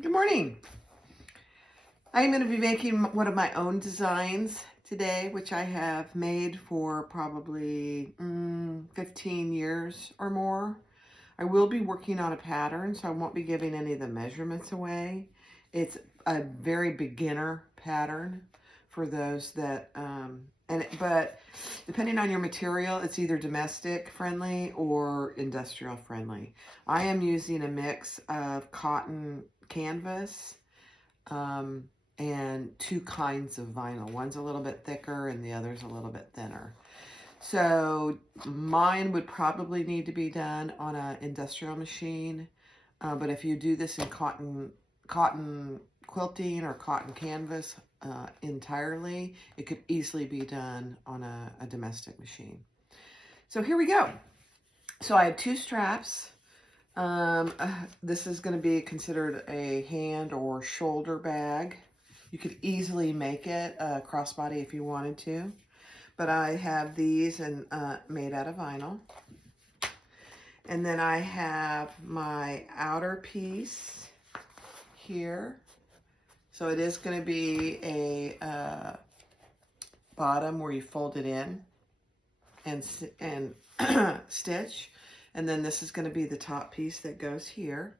Good morning. I'm going to be making one of my own designs today, which I have made for probably 15 years or more. I will be working on a pattern, so I won't be giving any of the measurements away. It's a very beginner pattern for those that, but depending on your material, it's either domestic friendly or industrial friendly. I am using a mix of cotton canvas and two kinds of vinyl. One's a little bit thicker and the other's a little bit thinner. So mine would probably need to be done on an industrial machine. But if you do this in cotton quilting or cotton canvas entirely, it could easily be done on a domestic machine. So here we go. So I have two straps. This is going to be considered a hand or shoulder bag. You could easily make it a crossbody if you wanted to, but I have these and made out of vinyl. And then I have my outer piece here. So it is going to be a bottom where you fold it in and stitch. And then this is going to be the top piece that goes here.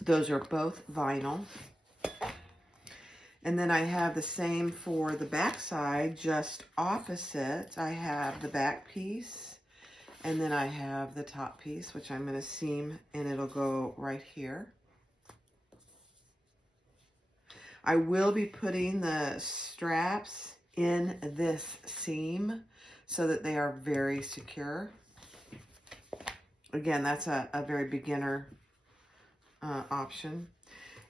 Those are both vinyl. And then I have the same for the back side, just opposite. I have the back piece, and then I have the top piece, which I'm going to seam, and it'll go right here. I will be putting the straps in this seam so that they are very secure. Again, that's a very beginner option.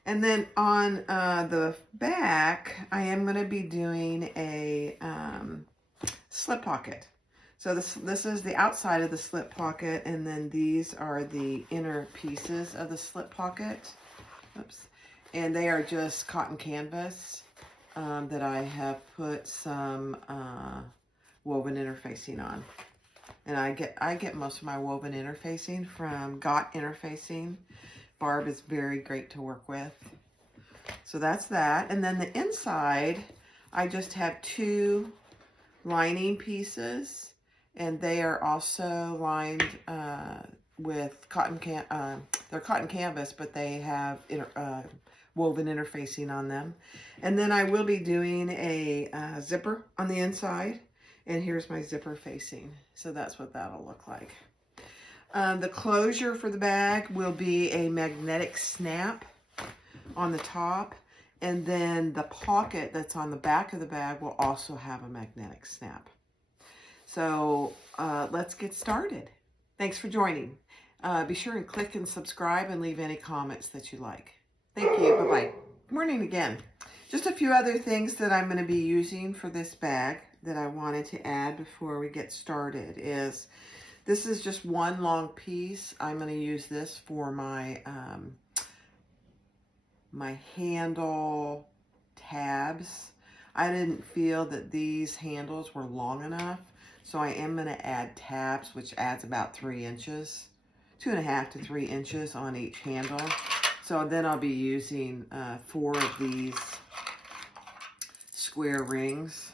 And then on the back, I am going to be doing a slip pocket. So this is the outside of the slip pocket, and then these are the inner pieces of the slip pocket. Oops. And they are just cotton canvas that I have put some woven interfacing on. And I get most of my woven interfacing from Got Interfacing. Barb is very great to work with. So that's that. And then the inside, I just have two lining pieces, and they are also lined with they're cotton canvas, but they have woven interfacing on them. And then I will be doing a zipper on the inside, and here's my zipper facing. So that's what that'll look like. The closure for the bag will be a magnetic snap on the top, and then the pocket that's on the back of the bag will also have a magnetic snap. So let's get started. Thanks for joining. Be sure and click and subscribe and leave any comments that you like. Thank you. Bye-bye. Good morning again. Just a few other things that I'm going to be using for this bag that I wanted to add before we get started is this is just one long piece. I'm going to use this for my my handle tabs. I didn't feel that these handles were long enough, so I am going to add tabs, which adds about 3 inches, 2.5 to 3 inches on each handle. So then I'll be using 4 of these square rings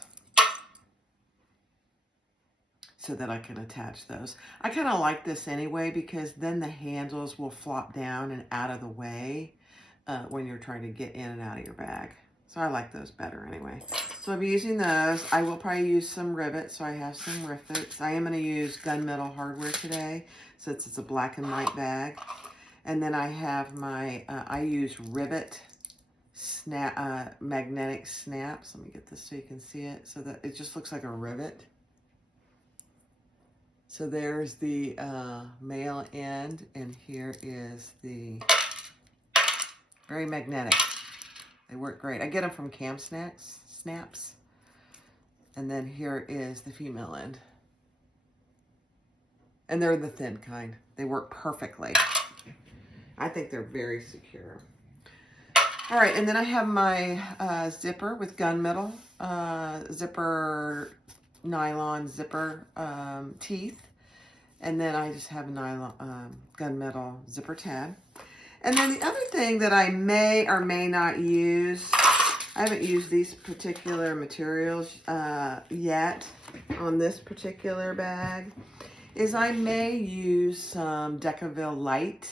so that I can attach those. I kind of like this anyway because then the handles will flop down and out of the way when you're trying to get in and out of your bag. So I like those better anyway. So I'll be using those. I will probably use some rivets, so I have some rivets. I am going to use gunmetal hardware today since it's a black and white bag. And then I have my, I use rivet magnetic snaps. Let me get this so you can see it so that it just looks like a rivet. So there's the male end, and here is the very magnetic. They work great. I get them from Cam Snaps. And then here is the female end. And they're the thin kind. They work perfectly. I think they're very secure. All right, and then I have my zipper with gunmetal zipper, nylon zipper teeth. And then I just have a nylon gunmetal zipper tab. And then the other thing that I may or may not use, I haven't used these particular materials yet on this particular bag, is I may use some Decaville Light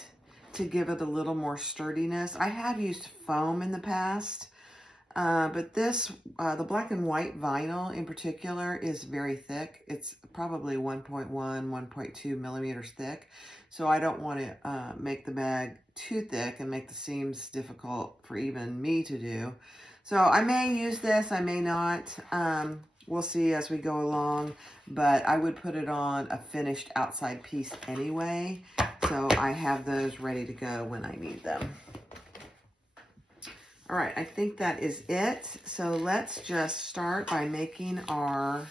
to give it a little more sturdiness. I have used foam in the past, but this, the black and white vinyl in particular is very thick. It's probably 1.1, 1.2 millimeters thick. So I don't want to make the bag too thick and make the seams difficult for even me to do. So I may use this, I may not. We'll see as we go along, but I would put it on a finished outside piece anyway. So I have those ready to go when I need them. All right, I think that is it. So let's just start by making our,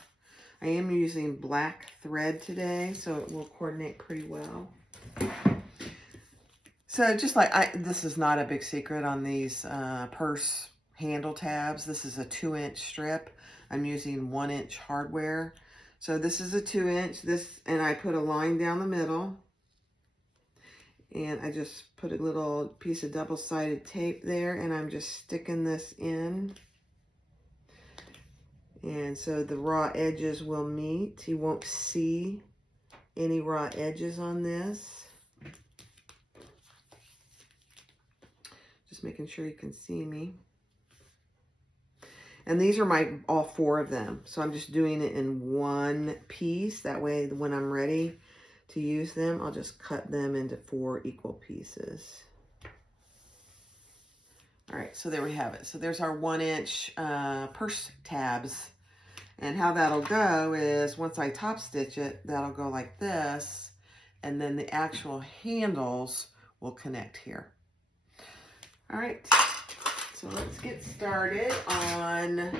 I am using black thread today, so it will coordinate pretty well. So just like, this is not a big secret on these purse handle tabs. This is a 2-inch strip. I'm using 1-inch hardware. So this is a 2-inch, and I put a line down the middle. And I just put a little piece of double-sided tape there, and I'm just sticking this in. And so the raw edges will meet. You won't see any raw edges on this. Just making sure you can see me. And these are all 4 of them. So I'm just doing it in one piece. That way, when I'm ready to use them, I'll just cut them into 4 equal pieces. All right, so there we have it. So there's our 1-inch purse tabs. And how that'll go is once I top stitch it, that'll go like this. And then the actual handles will connect here. All right. So let's get started on,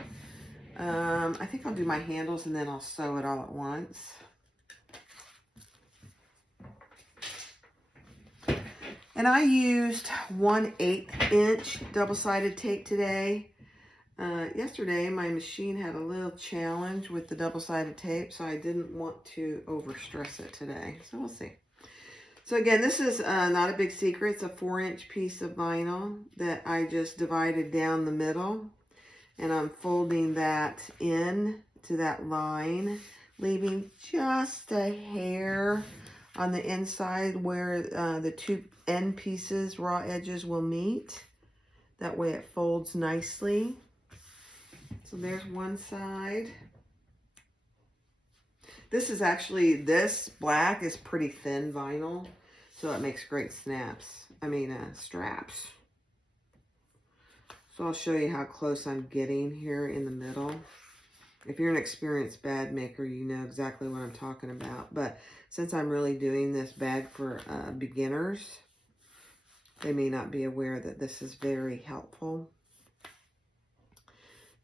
I think I'll do my handles and then I'll sew it all at once. And I used 1/8 inch double-sided tape today. Yesterday, my machine had a little challenge with the double-sided tape, so I didn't want to overstress it today. So we'll see. So again, this is not a big secret. It's a 4-inch piece of vinyl that I just divided down the middle. And I'm folding that in to that line, leaving just a hair on the inside where the 2 end pieces, raw edges, will meet. That way it folds nicely. So there's one side. This black is pretty thin vinyl, so it makes great straps. So I'll show you how close I'm getting here in the middle. If you're an experienced bag maker, you know exactly what I'm talking about. But since I'm really doing this bag for beginners, they may not be aware that this is very helpful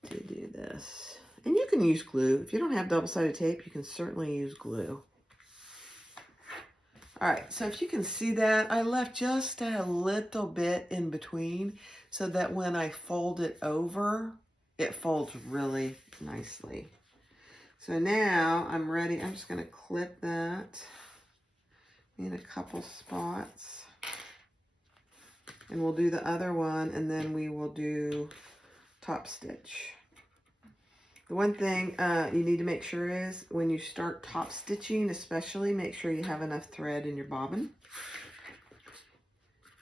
to do this. And you can use glue. If you don't have double-sided tape, you can certainly use glue. All right, so if you can see that, I left just a little bit in between so that when I fold it over, it folds really nicely. So now I'm ready. I'm just going to clip that in a couple spots. And we'll do the other one, and then we will do top stitch. The one thing you need to make sure is when you start top stitching, especially, make sure you have enough thread in your bobbin.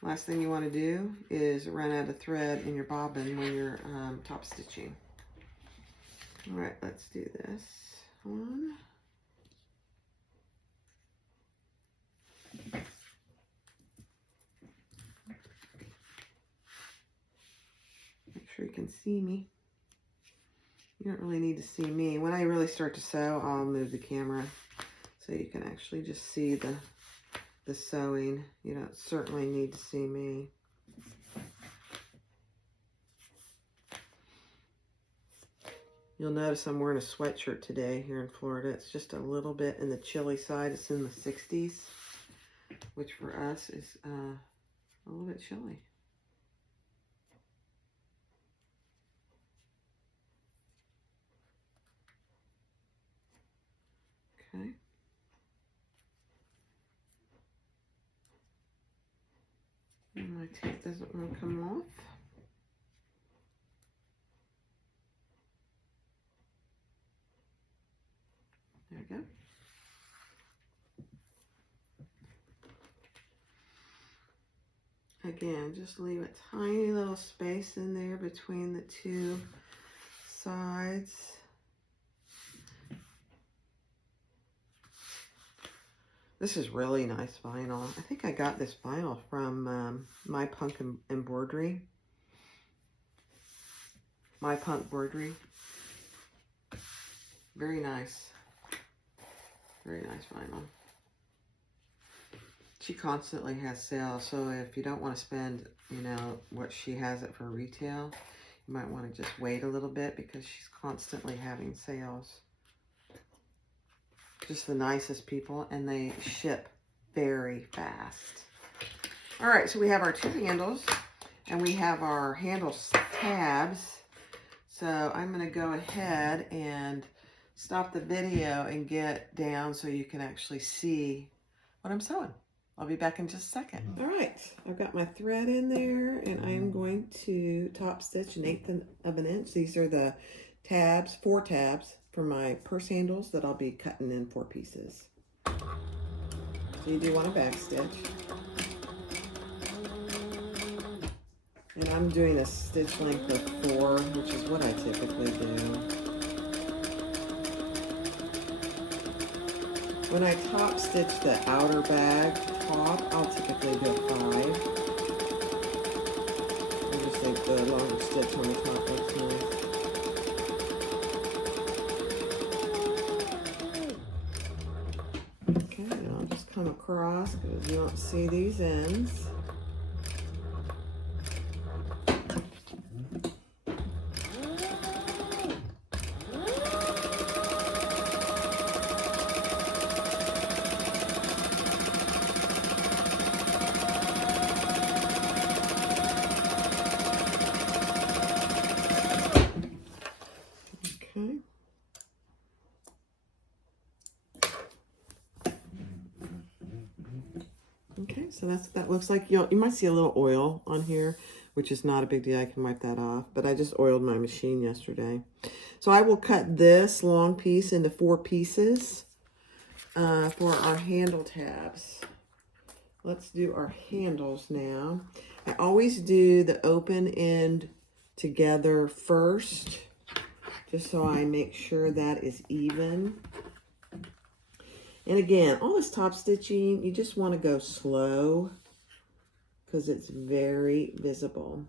Last thing you want to do is run out of thread in your bobbin when you're top stitching. All right, let's do this one. Make sure you can see me. You don't really need to see me. When I really start to sew, I'll move the camera so you can actually just see the sewing. You don't certainly need to see me. You'll notice I'm wearing a sweatshirt today here in Florida. It's just a little bit in the chilly side. It's in the 60s, which for us is a little bit chilly. Okay. And my tape doesn't want to come off. There we go. Again, just leave a tiny little space in there between the two sides. This is really nice vinyl. I think I got this vinyl from My Punk Embroidery. My Punk Broidery. Very nice. Very nice vinyl. She constantly has sales, so if you don't want to spend, you know, what she has it for retail, you might want to just wait a little bit because she's constantly having sales. Just the nicest people, and they ship very fast. All right, so we have our two handles, and we have our handle tabs. So I'm going to go ahead and stop the video and get down so you can actually see what I'm sewing. I'll be back in just a second. All right, I've got my thread in there, and I am going to top stitch 1/8 of an inch. These are the tabs, 4 tabs for my purse handles that I'll be cutting in 4 pieces. So you do want a back stitch. And I'm doing a stitch length of 4, which is what I typically do. When I top stitch the outer bag top, I'll typically do 5. I just think the longer stitch on the top looks nice. Okay, and I'll just come across because you don't see these ends. Okay, so that's what that looks like. You might see a little oil on here, which is not a big deal. I can wipe that off, but I just oiled my machine yesterday. So I will cut this long piece into 4 pieces for our handle tabs. Let's do our handles now. I always do the open end together first, just so I make sure that is even. And again, all this top stitching, you just want to go slow because it's very visible.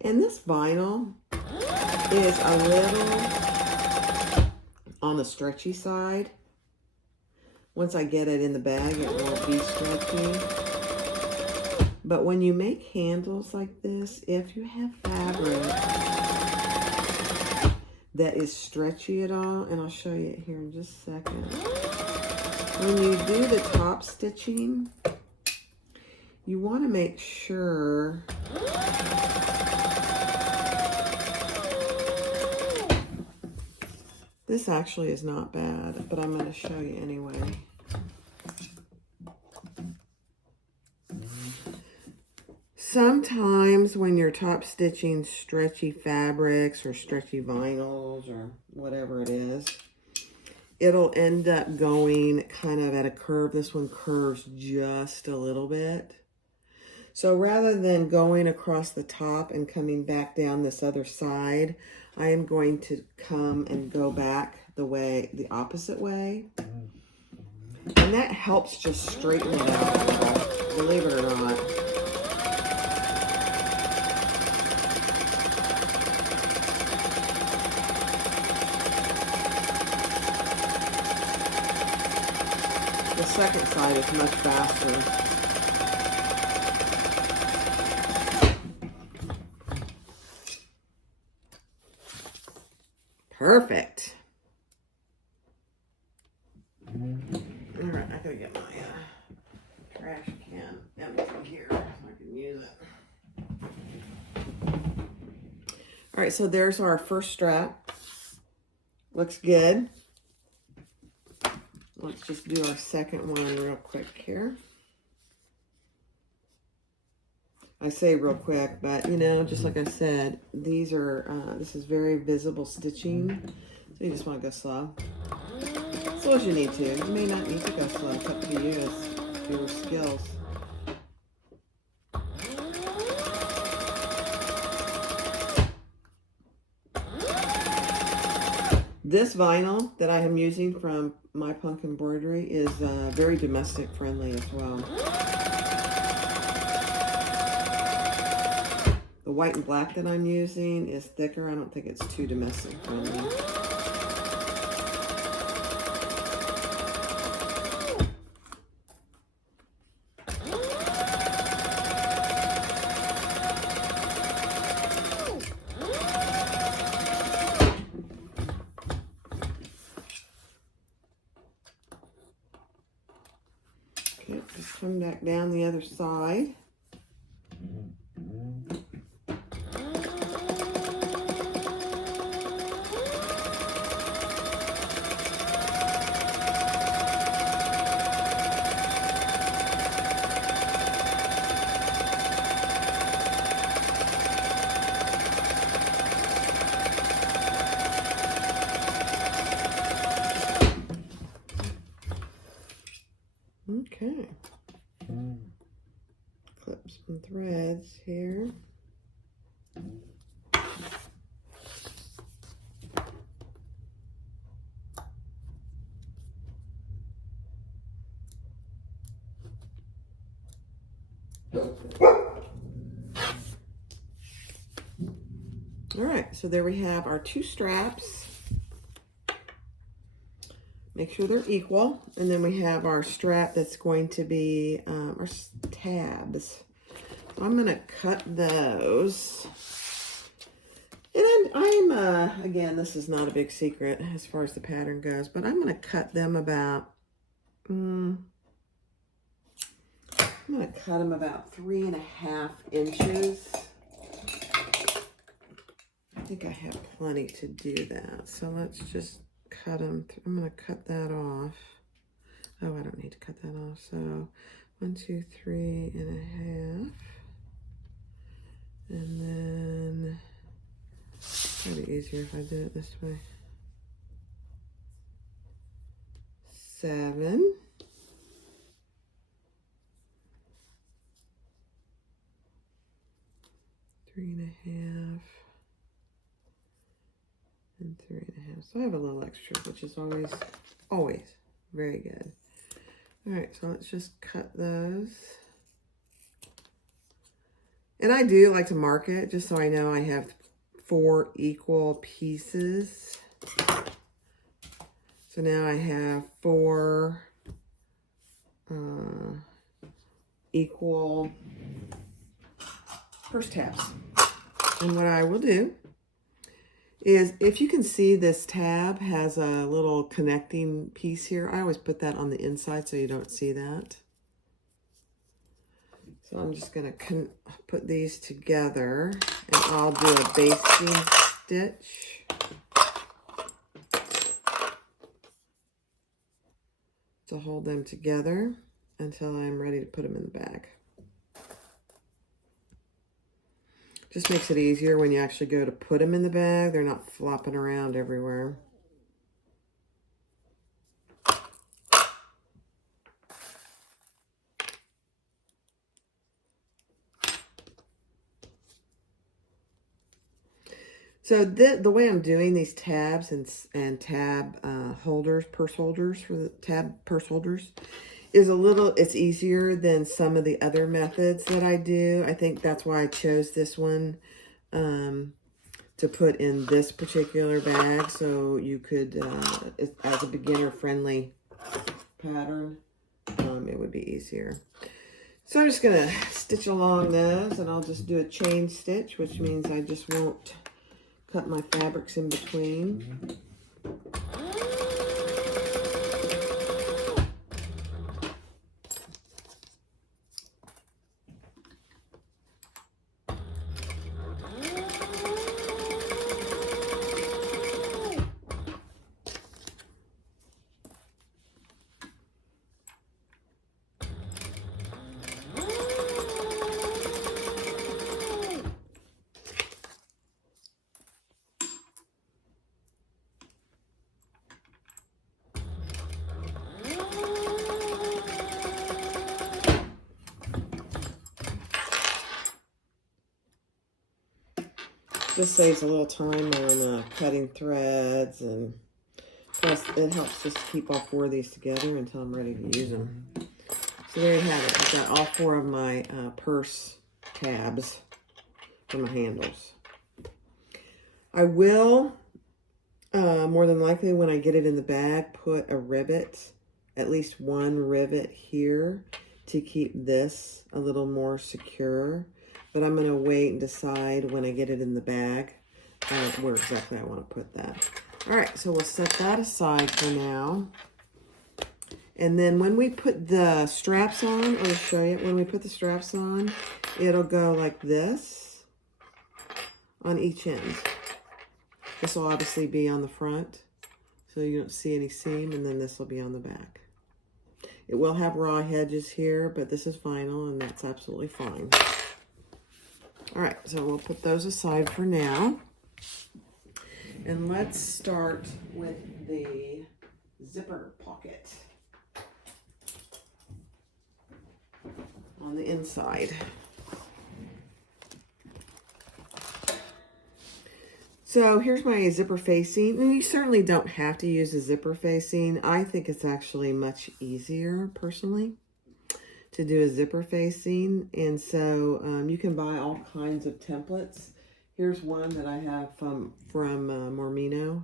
And this vinyl is a little on the stretchy side. Once I get it in the bag, it won't be stretchy. But when you make handles like this, if you have fabric that is stretchy at all, and I'll show you it here in just a second. When you do the top stitching, you want to make sure this actually is not bad, but I'm going to show you anyway. Sometimes when you're top stitching stretchy fabrics or stretchy vinyls or whatever it is, it'll end up going kind of at a curve. This one curves just a little bit. So rather than going across the top and coming back down this other side, I am going to come and go back the opposite way. And that helps just straighten it out a little, believe it or not. The second side is much faster. Perfect. All right, I gotta get my trash can empty here so I can use it. All right, so there's our first strap. Looks good. Let's just do our second one real quick here. I say real quick, but you know, just like I said, these are, this is very visible stitching. So you just want to go slow. Slow as you need to. You may not need to go slow. It's up to you as your skills. This vinyl that I am using from My Pumpkin Broidery is very domestic friendly as well. The white and black that I'm using is thicker. I don't think it's too domestic friendly. Okay, just come back down the other side. Okay. Clip some threads here. All right, so there we have our two straps. Make sure they're equal. And then we have our strap that's going to be our tabs. So I'm going to cut those. And I'm again, this is not a big secret as far as the pattern goes, but I'm going to cut them about, I'm going to cut them about 3.5 inches. I think I have plenty to do that. So let's just cut them. I'm going to cut that off. Oh, I don't need to cut that off. So 1, 2, 3.5. And then it's probably easier if I do it this way. 7. Three and a half. And 3.5. So I have a little extra, which is always very good. All right, so let's just cut those. And I do like to mark it just so I know I have 4 equal pieces. So now I have 4 equal first tabs. And what I will do is, if you can see, this tab has a little connecting piece here. I always put that on the inside so you don't see that. So I'm just going to put these together, and I'll do a basting stitch. To hold them together until I'm ready to put them in the bag. Just makes it easier when you actually go to put them in the bag. They're not flopping around everywhere. So the way I'm doing these tabs and tab holders, purse holders for the tab purse holders, is it's easier than some of the other methods that I do. I think that's why I chose this one to put in this particular bag, so you could, as a beginner friendly pattern. it would be easier. So I'm just going to stitch along those, and I'll just do a chain stitch, which means I just won't cut my fabrics in between. Just saves a little time on cutting threads, and plus it helps just keep all 4 of these together until I'm ready to use them. So there you have it. I've got all 4 of my purse tabs for my handles. I will, more than likely when I get it in the bag, put a rivet, at least 1 rivet here to keep this a little more secure. But I'm going to wait and decide when I get it in the bag where exactly I want to put that. All right, so we'll set that aside for now. And then when we put the straps on, I'll show you. When we put the straps on, it'll go like this on each end. This will obviously be on the front, so you don't see any seam, and then this will be on the back. It will have raw edges here, but this is vinyl, and that's absolutely fine. All right, so we'll put those aside for now. And let's start with the zipper pocket on the inside. So here's my zipper facing, and you certainly don't have to use a zipper facing. I think it's actually much easier, personally, to do a zipper facing. And so you can buy all kinds of templates. Here's one that I have from Mormino.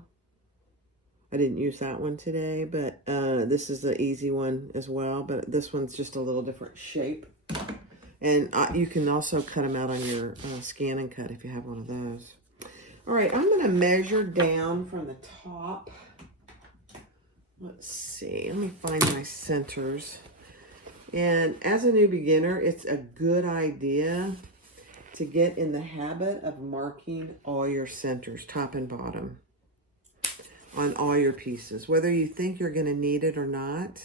I didn't use that one today, but this is the easy one as well. But this one's just a little different shape. And you can also cut them out on your scan and cut if you have one of those. All right, I'm going to measure down from the top. Let's see. Let me find my centers. And as a new beginner, it's a good idea to get in the habit of marking all your centers, top and bottom, on all your pieces. Whether you think you're going to need it or not,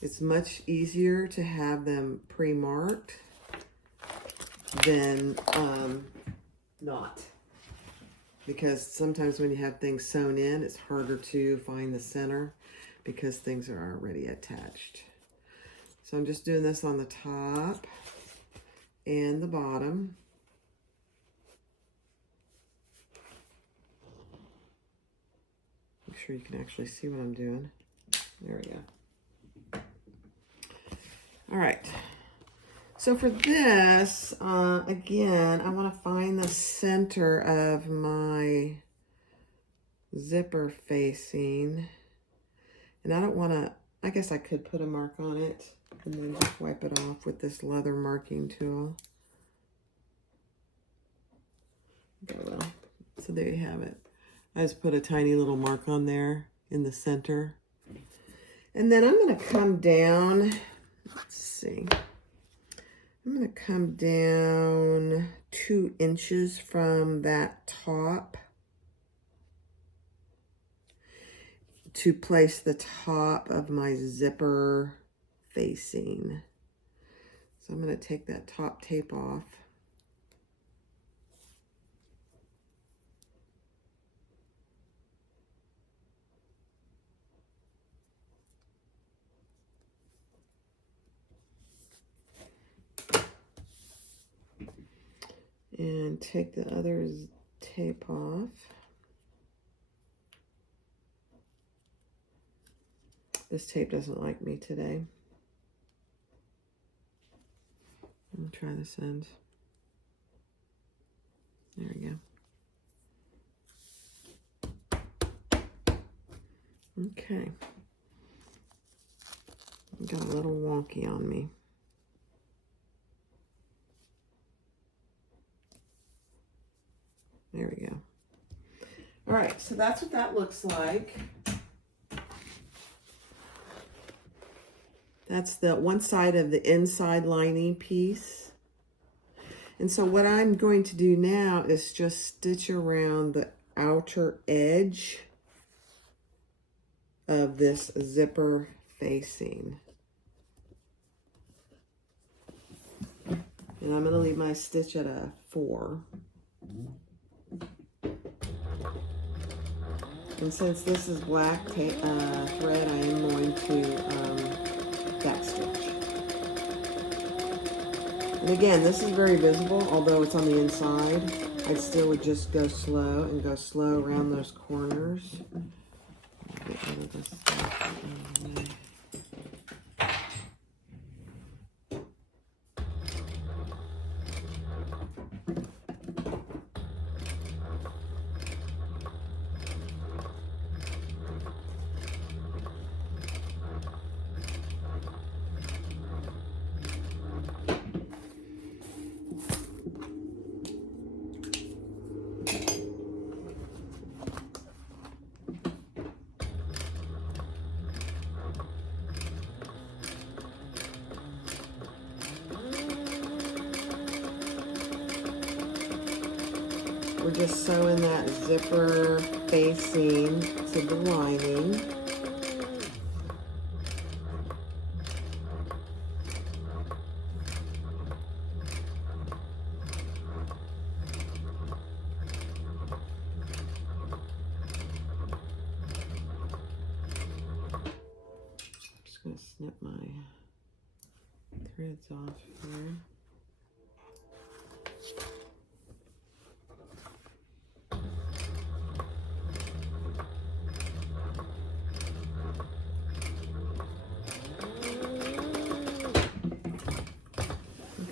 it's much easier to have them pre-marked than not. Because sometimes when you have things sewn in, it's harder to find the center because things are already attached. So I'm just doing this on the top and the bottom. Make sure you can actually see what I'm doing. There we go. All right. So for this, again, I want to find the center of my zipper facing. And I don't want to, I guess I could put a mark on it and then just wipe it off with this leather marking tool. Okay, well, so there you have it. I just put a tiny little mark on there in the center. And then I'm going to come down, let's see. I'm going to come down 2 inches from that top to place the top of my zipper facing. So I'm going to take that top tape off. And take the other tape off. This tape doesn't like me today. Let me try this end. There we go. Okay. Got a little wonky on me. There we go. All right, so that's what that looks like. That's the one side of the inside lining piece. And so what I'm going to do now is just stitch around the outer edge of this zipper facing. And I'm going to leave my stitch at a 4. And since this is black thread, I am going to backstitch. And again, this is very visible, although it's on the inside. I still would just go slow and go slow around those corners. Get rid of this stuff. We're just sewing that zipper facing to the lining. I'm just going to snip my threads off here.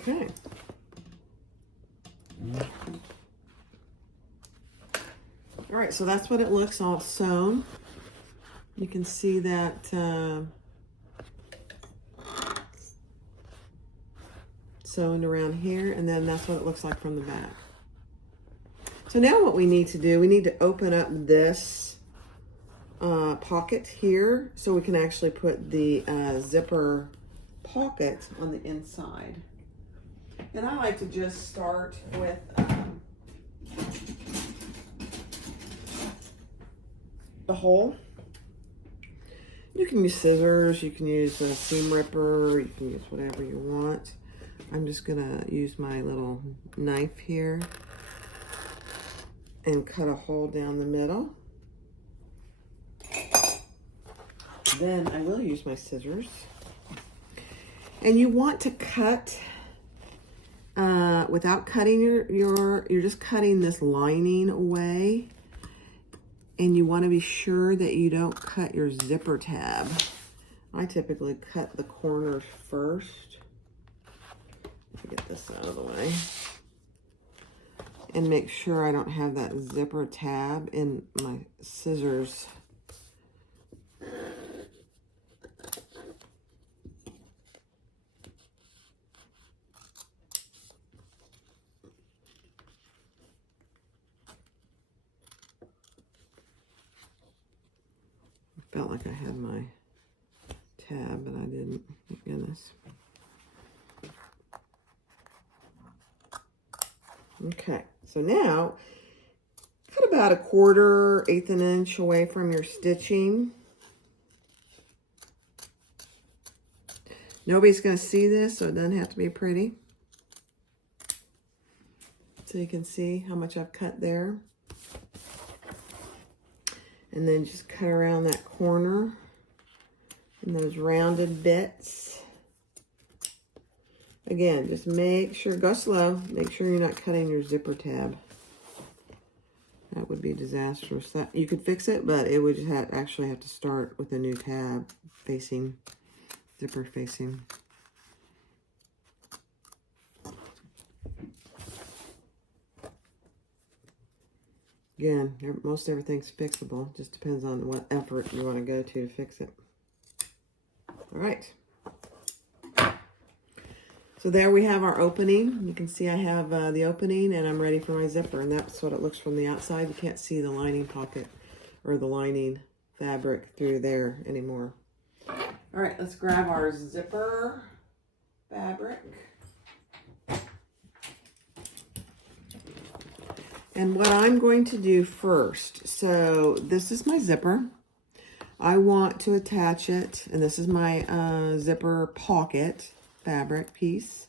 Okay. All right, so that's what it looks all sewn. You can see that sewn around here, and then that's what it looks like from the back. So now what we need to do, we need to open up this pocket here so we can actually put the zipper pocket on the inside. And I like to just start with the hole. You can use scissors, you can use a seam ripper, you can use whatever you want. I'm just gonna use my little knife here and cut a hole down the middle. Then I will use my scissors. And you want to cut without cutting you're just cutting this lining away, and you want to be sure that you don't cut your zipper tab. I typically cut the corners first. Let me get this out of the way. And make sure I don't have that zipper tab in my scissors. Felt like I had my tab, but I didn't. Thank goodness. Okay, so now cut about a 1/4 an inch away from your stitching. Nobody's going to see this, so it doesn't have to be pretty. So you can see how much I've cut there. And then just cut around that corner and those rounded bits. Again, just make sure, go slow, make sure you're not cutting your zipper tab. That would be disastrous. That, you could fix it, but it would actually have to start with a new tab facing, zipper facing. Again, most everything's fixable. Just depends on what effort you want to go to fix it. All right. So there we have our opening. You can see I have the opening and I'm ready for my zipper, and that's what it looks from the outside. You can't see the lining pocket or the lining fabric through there anymore. All right, let's grab our zipper fabric. And what I'm going to do first, so this is my zipper. I want to attach it, and this is my zipper pocket fabric piece.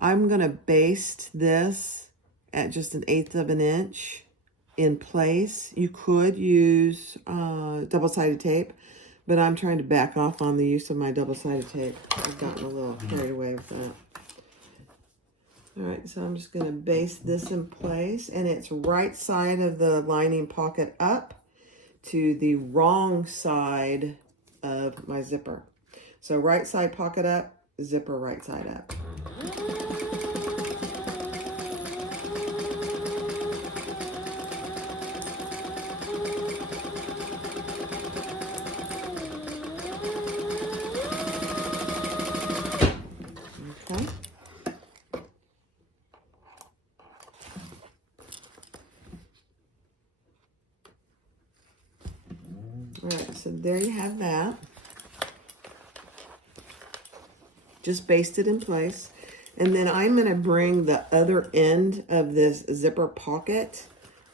I'm going to baste this at just 1/8 of an inch in place. You could use double-sided tape, but I'm trying to back off on the use of my double-sided tape. I've gotten a little carried away with that. All right, so I'm just going to baste this in place, and it's right side of the lining pocket up to the wrong side of my zipper. So right side pocket up, zipper right side up. Okay. All right, so there you have that. Just baste it in place. And then I'm going to bring the other end of this zipper pocket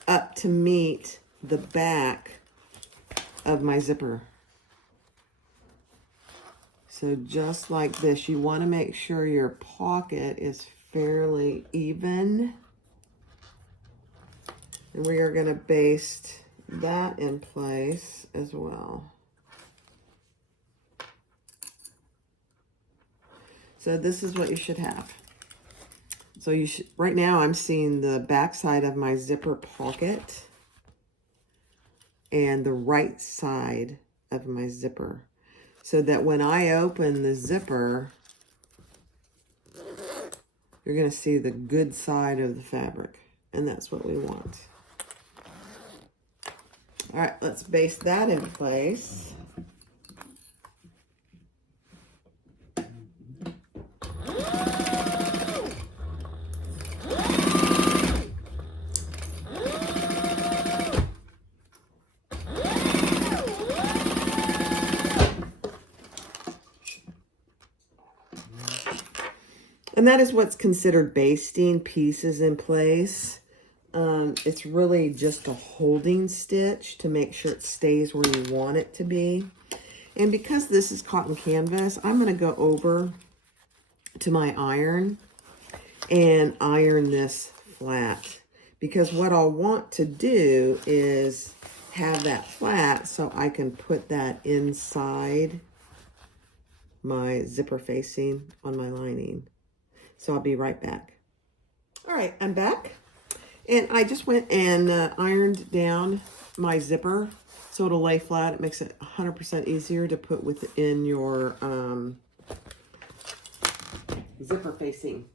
up to meet the back of my zipper. So just like this, you want to make sure your pocket is fairly even. And we are going to baste that in place as well. So this is what you should have. So you should, right now I'm seeing the back side of my zipper pocket and the right side of my zipper, so that when I open the zipper, you're going to see the good side of the fabric, and that's what we want. All right, let's baste that in place. And that is what's considered basting pieces in place. It's really just a holding stitch to make sure it stays where you want it to be. And because this is cotton canvas, I'm going to go over to my iron and iron this flat. Because what I'll want to do is have that flat so I can put that inside my zipper facing on my lining. So I'll be right back. All right, I'm back. And I just went and ironed down my zipper so it'll lay flat. It makes it 100% easier to put within your zipper facing.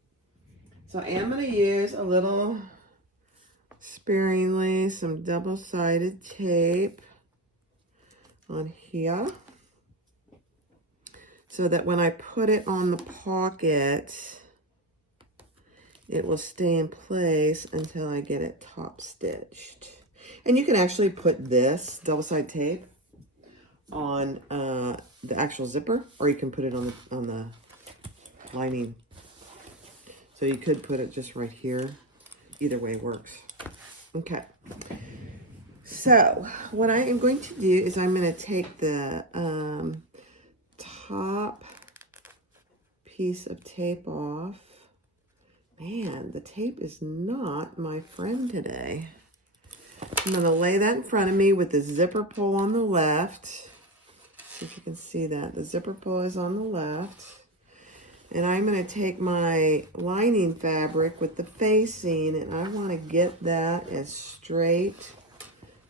So I am going to use a little, sparingly, some double-sided tape on here, so that when I put it on the pocket, it will stay in place until I get it top stitched. And you can actually put this double-sided tape on the actual zipper, or you can put it on the lining. So you could put it just right here. Either way works. Okay. So what I am going to do is I'm going to take the top piece of tape off. Man, the tape is not my friend today. I'm going to lay that in front of me with the zipper pull on the left. See if you can see that. The zipper pull is on the left. And I'm going to take my lining fabric with the facing, and I want to get that as straight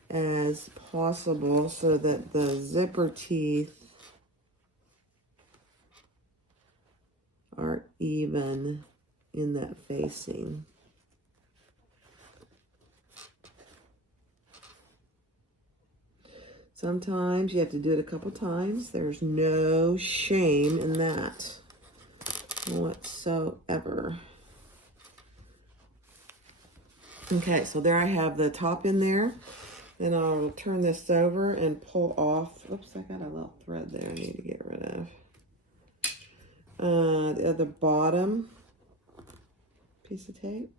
as possible so that the zipper teeth are even in that facing. Sometimes you have to do it a couple times. There's no shame in that. whatsoever. Okay, so there I have the top in there. Then I'll turn this over and pull off. Oops, I got a little thread there I need to get rid of. The other bottom piece of tape.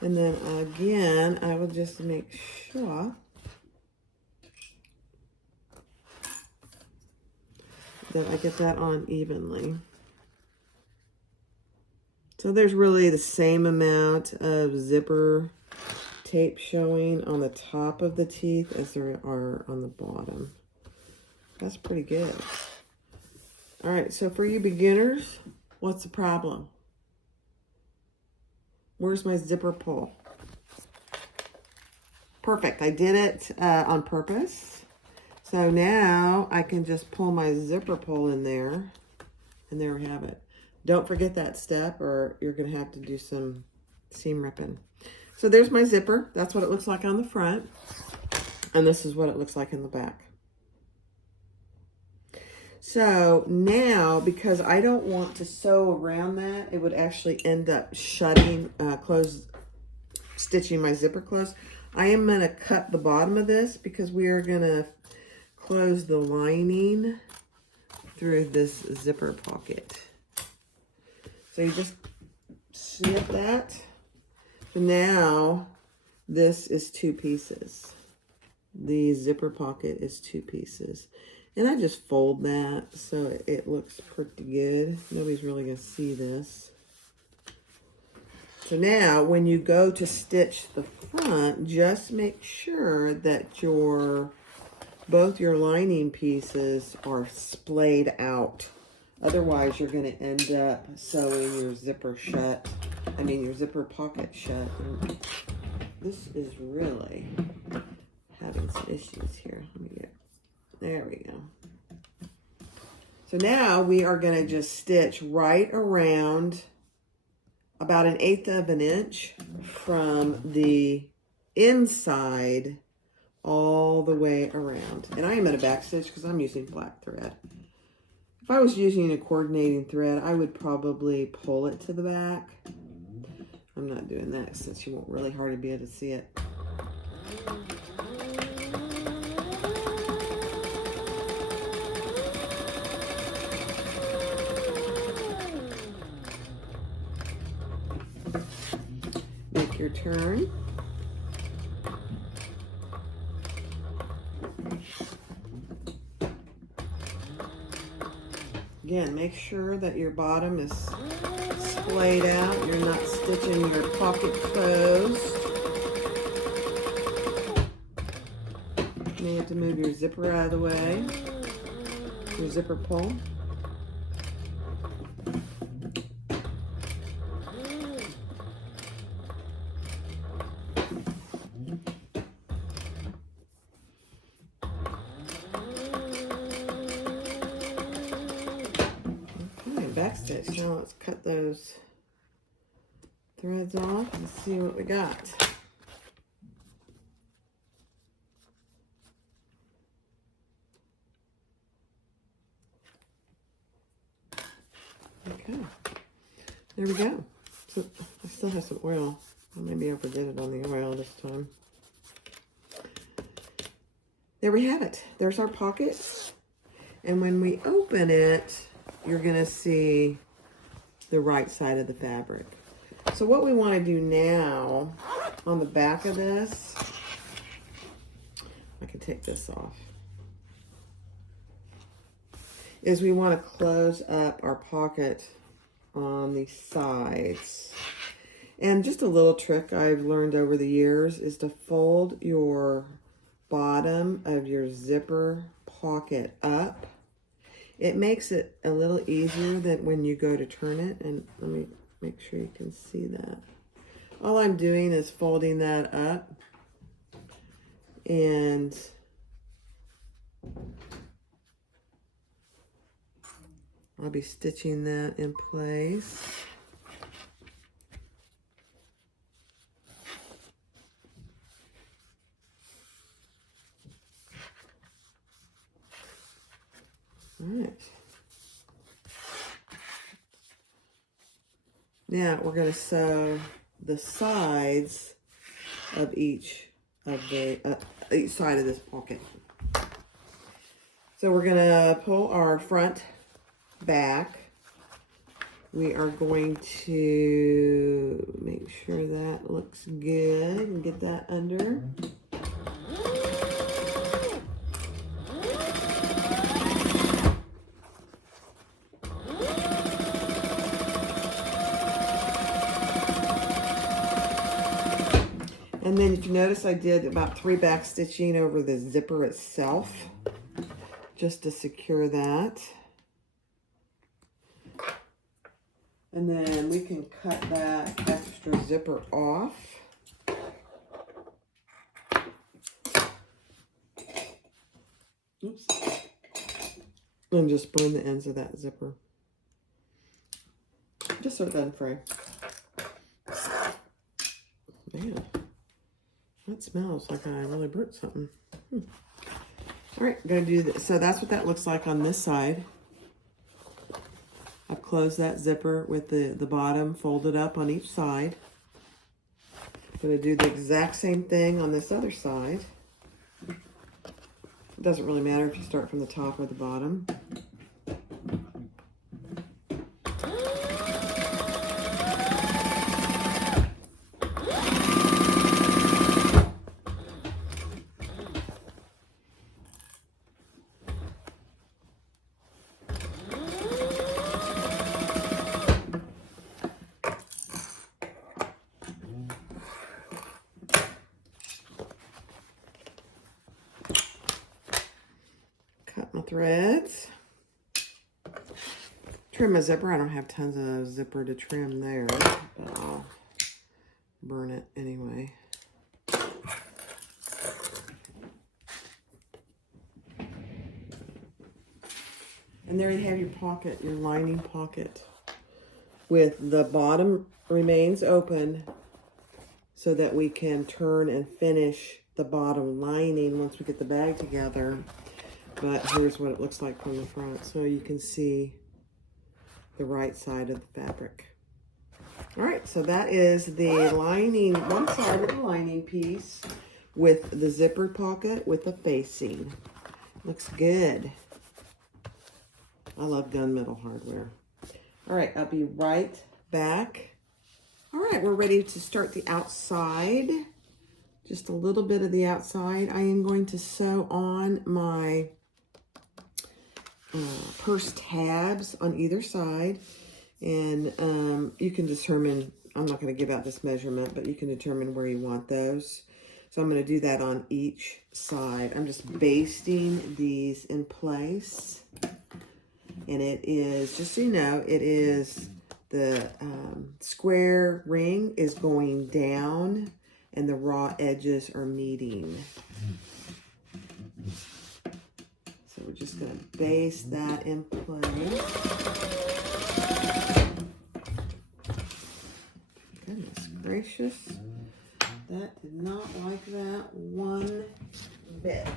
And then again, I will just make sure that I get that on evenly. So there's really the same amount of zipper tape showing on the top of the teeth as there are on the bottom. That's pretty good. All right, so for you beginners, what's the problem? Where's my zipper pull? Perfect, I did it on purpose. So now I can just pull my zipper pull in there, and there we have it. Don't forget that step or you're gonna have to do some seam ripping. So there's my zipper. That's what it looks like on the front. And this is what it looks like in the back. So now, because I don't want to sew around that, it would actually end up shutting, stitching my zipper closed. I am gonna cut the bottom of this because we are gonna close the lining through this zipper pocket. So you just snip that. So now this is 2 pieces. The zipper pocket is 2 pieces. And I just fold that so it looks pretty good. Nobody's really gonna see this. So now when you go to stitch the front, just make sure that both your lining pieces are splayed out. Otherwise, you're going to end up sewing your zipper shut. Your zipper pocket shut. And this is really having some issues here. There we go. So now we are going to just stitch right around about 1/8 of an inch from the inside all the way around. And I am at a back stitch because I'm using black thread. If I was using a coordinating thread, I would probably pull it to the back. I'm not doing that since you won't really hardly be able to see it. Make your turn. Again, make sure that your bottom is splayed out. You're not stitching your pocket closed. You may have to move your zipper out of the way. Your zipper pull. Back stitch. Now let's cut those threads off and see what we got. Okay, there we go. So I still have some oil. I maybe overdid it on the oil this time. There we have it. There's our pocket. And when we open it, you're gonna see the right side of the fabric. So what we want to do now on the back of this, I can take this off, is we want to close up our pocket on the sides. And just a little trick I've learned over the years is to fold your bottom of your zipper pocket up. It makes it a little easier than when you go to turn it. And let me make sure you can see that. All I'm doing is folding that up. And I'll be stitching that in place. All right. Now we're going to sew the sides of each side of this pocket. So we're going to pull our front back. We are going to make sure that looks good and get that under. And then if you notice, I did about 3 back stitching over the zipper itself, just to secure that. And then we can cut that extra zipper off. Oops. And just burn the ends of that zipper, just so it doesn't fray. Man. That smells like I really burnt something. All right, gonna do this. So that's what that looks like on this side. I've closed that zipper with the bottom folded up on each side. I'm gonna do the exact same thing on this other side. It doesn't really matter if you start from the top or the bottom. Cut my threads. Trim my zipper. I don't have tons of zipper to trim there, but I'll burn it anyway. And there you have your pocket, your lining pocket, with the bottom remains open so that we can turn and finish the bottom lining once we get the bag together. But here's what it looks like from the front, so you can see the right side of the fabric. All right, so that is the lining, one side of the lining piece with the zippered pocket with the facing. Looks good. I love gunmetal hardware. All right, I'll be right back. All right, we're ready to start the outside. Just a little bit of the outside. I am going to sew on my purse tabs on either side, and you can determine, I'm not going to give out this measurement, but you can determine where you want those. So I'm going to do that on each side. I'm just basting these in place, and it is, just so you know, it is the square ring is going down and the raw edges are meeting. So we're just going to base that in place. Goodness gracious. That did not like that one bit.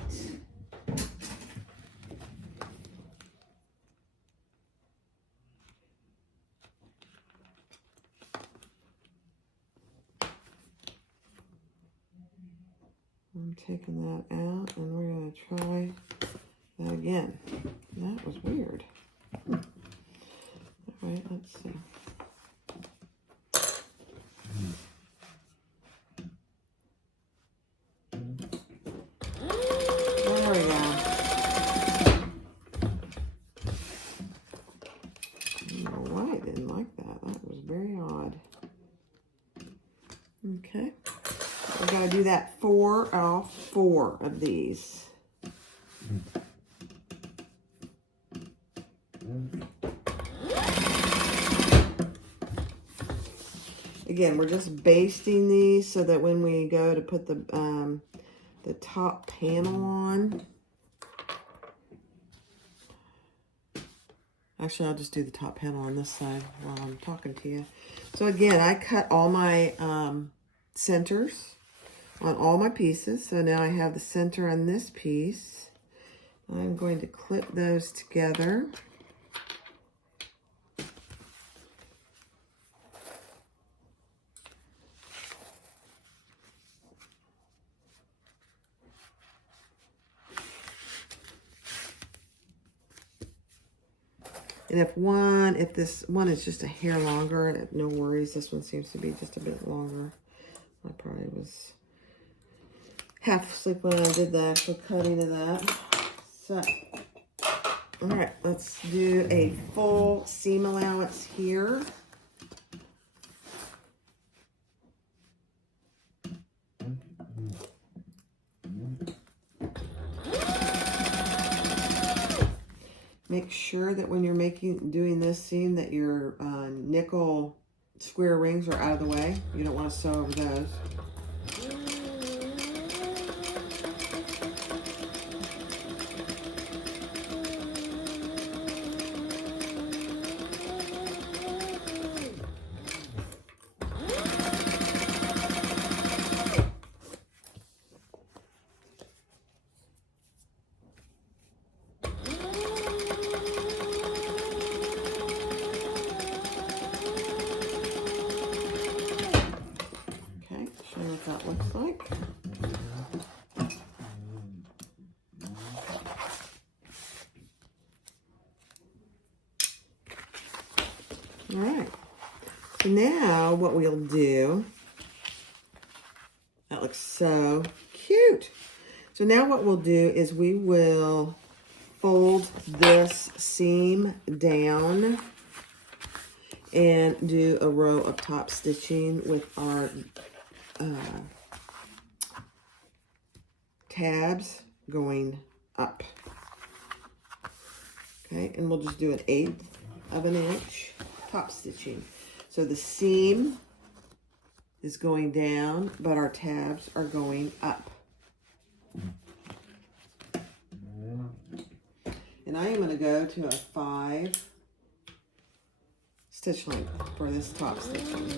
I'm taking that out and we're going to try that again. That was weird. All right, let's see. There we go. I don't know why I didn't like that. That was very odd. Okay. We're going to do that 4 of these. Again, we're just basting these so that when we go to put the top panel on, actually I'll just do the top panel on this side while I'm talking to you. So again, I cut all my centers on all my pieces. So now I have the center on this piece, I'm going to clip those together. And if this one is just a hair longer, no worries. This one seems to be just a bit longer. I probably was half asleep when I did the actual cutting of that. So, all right, let's do a full seam allowance here. Make sure that when you're doing this seam that your nickel square rings are out of the way. You don't want to sew over those. That looks like. All right. So now what we'll do, that looks so cute. So now what we'll do is we will fold this seam down and do a row of top stitching with our tabs going up. Okay, and we'll just do an 1/8 of an inch top stitching. So the seam is going down, but our tabs are going up. And I am going to go to a 5 stitch length for this top stitching.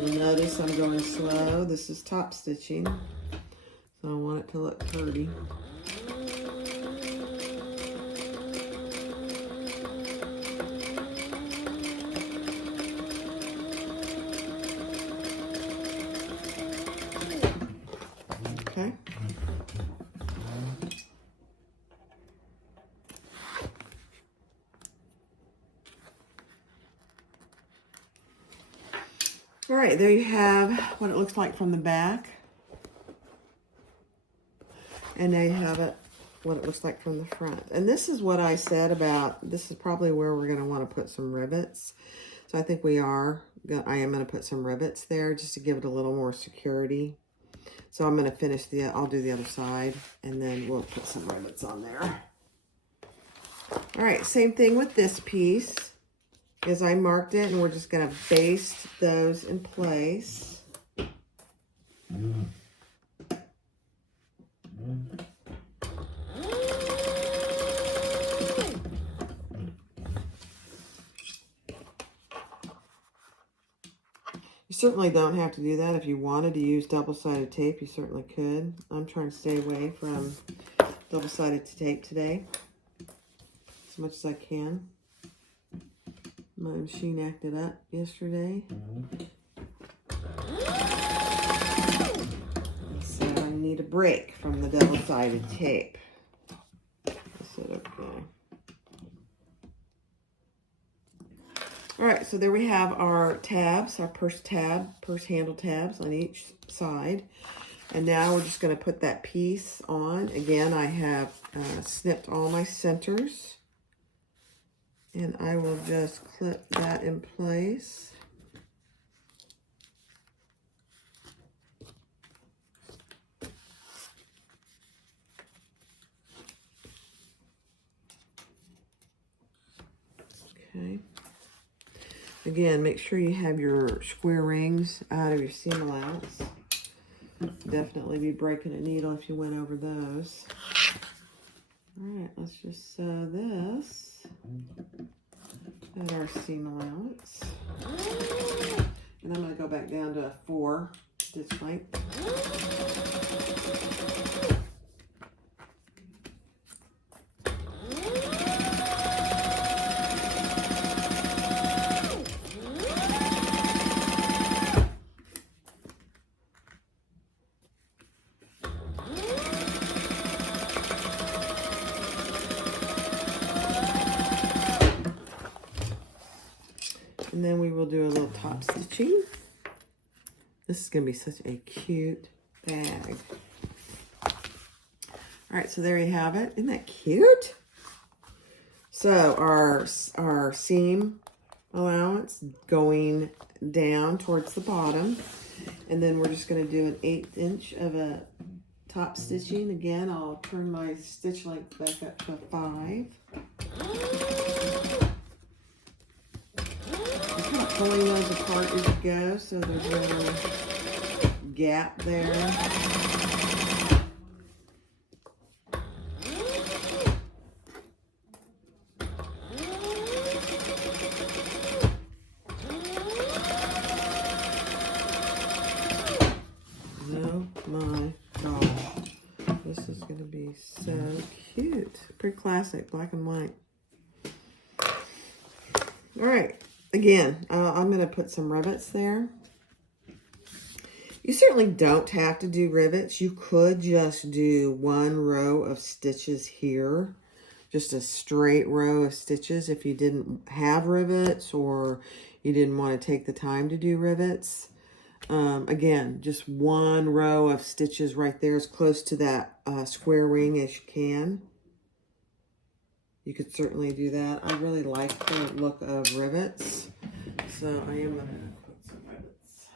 You'll notice I'm going slow. This is top stitching, so I want it to look pretty. Okay. All right, there you have what it looks like from the back. And there you have it, what it looks like from the front. And this is what I said about, this is probably where we're gonna wanna put some rivets. So I think I am gonna put some rivets there just to give it a little more security. So I'm gonna I'll do the other side and then we'll put some rivets on there. All right, same thing with this piece. Is I marked it and we're just going to baste those in place. You certainly don't have to do that. If you wanted to use double-sided tape, you certainly could. I'm trying to stay away from double-sided tape today as much as I can. My machine acted up yesterday. So I need a break from the double-sided tape. I said, okay. All right, so there we have our tabs, our purse handle tabs on each side. And now we're just going to put that piece on. Again, I have snipped all my centers. And I will just clip that in place. Okay. Again, make sure you have your square rings out of your seam allowance. Definitely be breaking a needle if you went over those. All right. right, let's just sew this at our seam allowance. And I'm going to go back down to a 4 stitch length. And then we will do a little top stitching. This is going to be such a cute bag. All right, so there you have it. Isn't that cute? So our seam allowance going down towards the bottom. And then we're just going to do an 1/8 inch of a top stitching. Again, I'll turn my stitch length back up to 5. Pulling those apart as you go, so there's no gap there. Oh my gosh, this is going to be so cute. Pretty classic, black and white. All right. Again, I'm going to put some rivets there. You certainly don't have to do rivets. You could just do 1 row of stitches here. Just a straight row of stitches if you didn't have rivets or you didn't want to take the time to do rivets. Again, just 1 row of stitches right there as close to that square ring as you can. You could certainly do that. I really like the look of rivets, so I am going to put some rivets.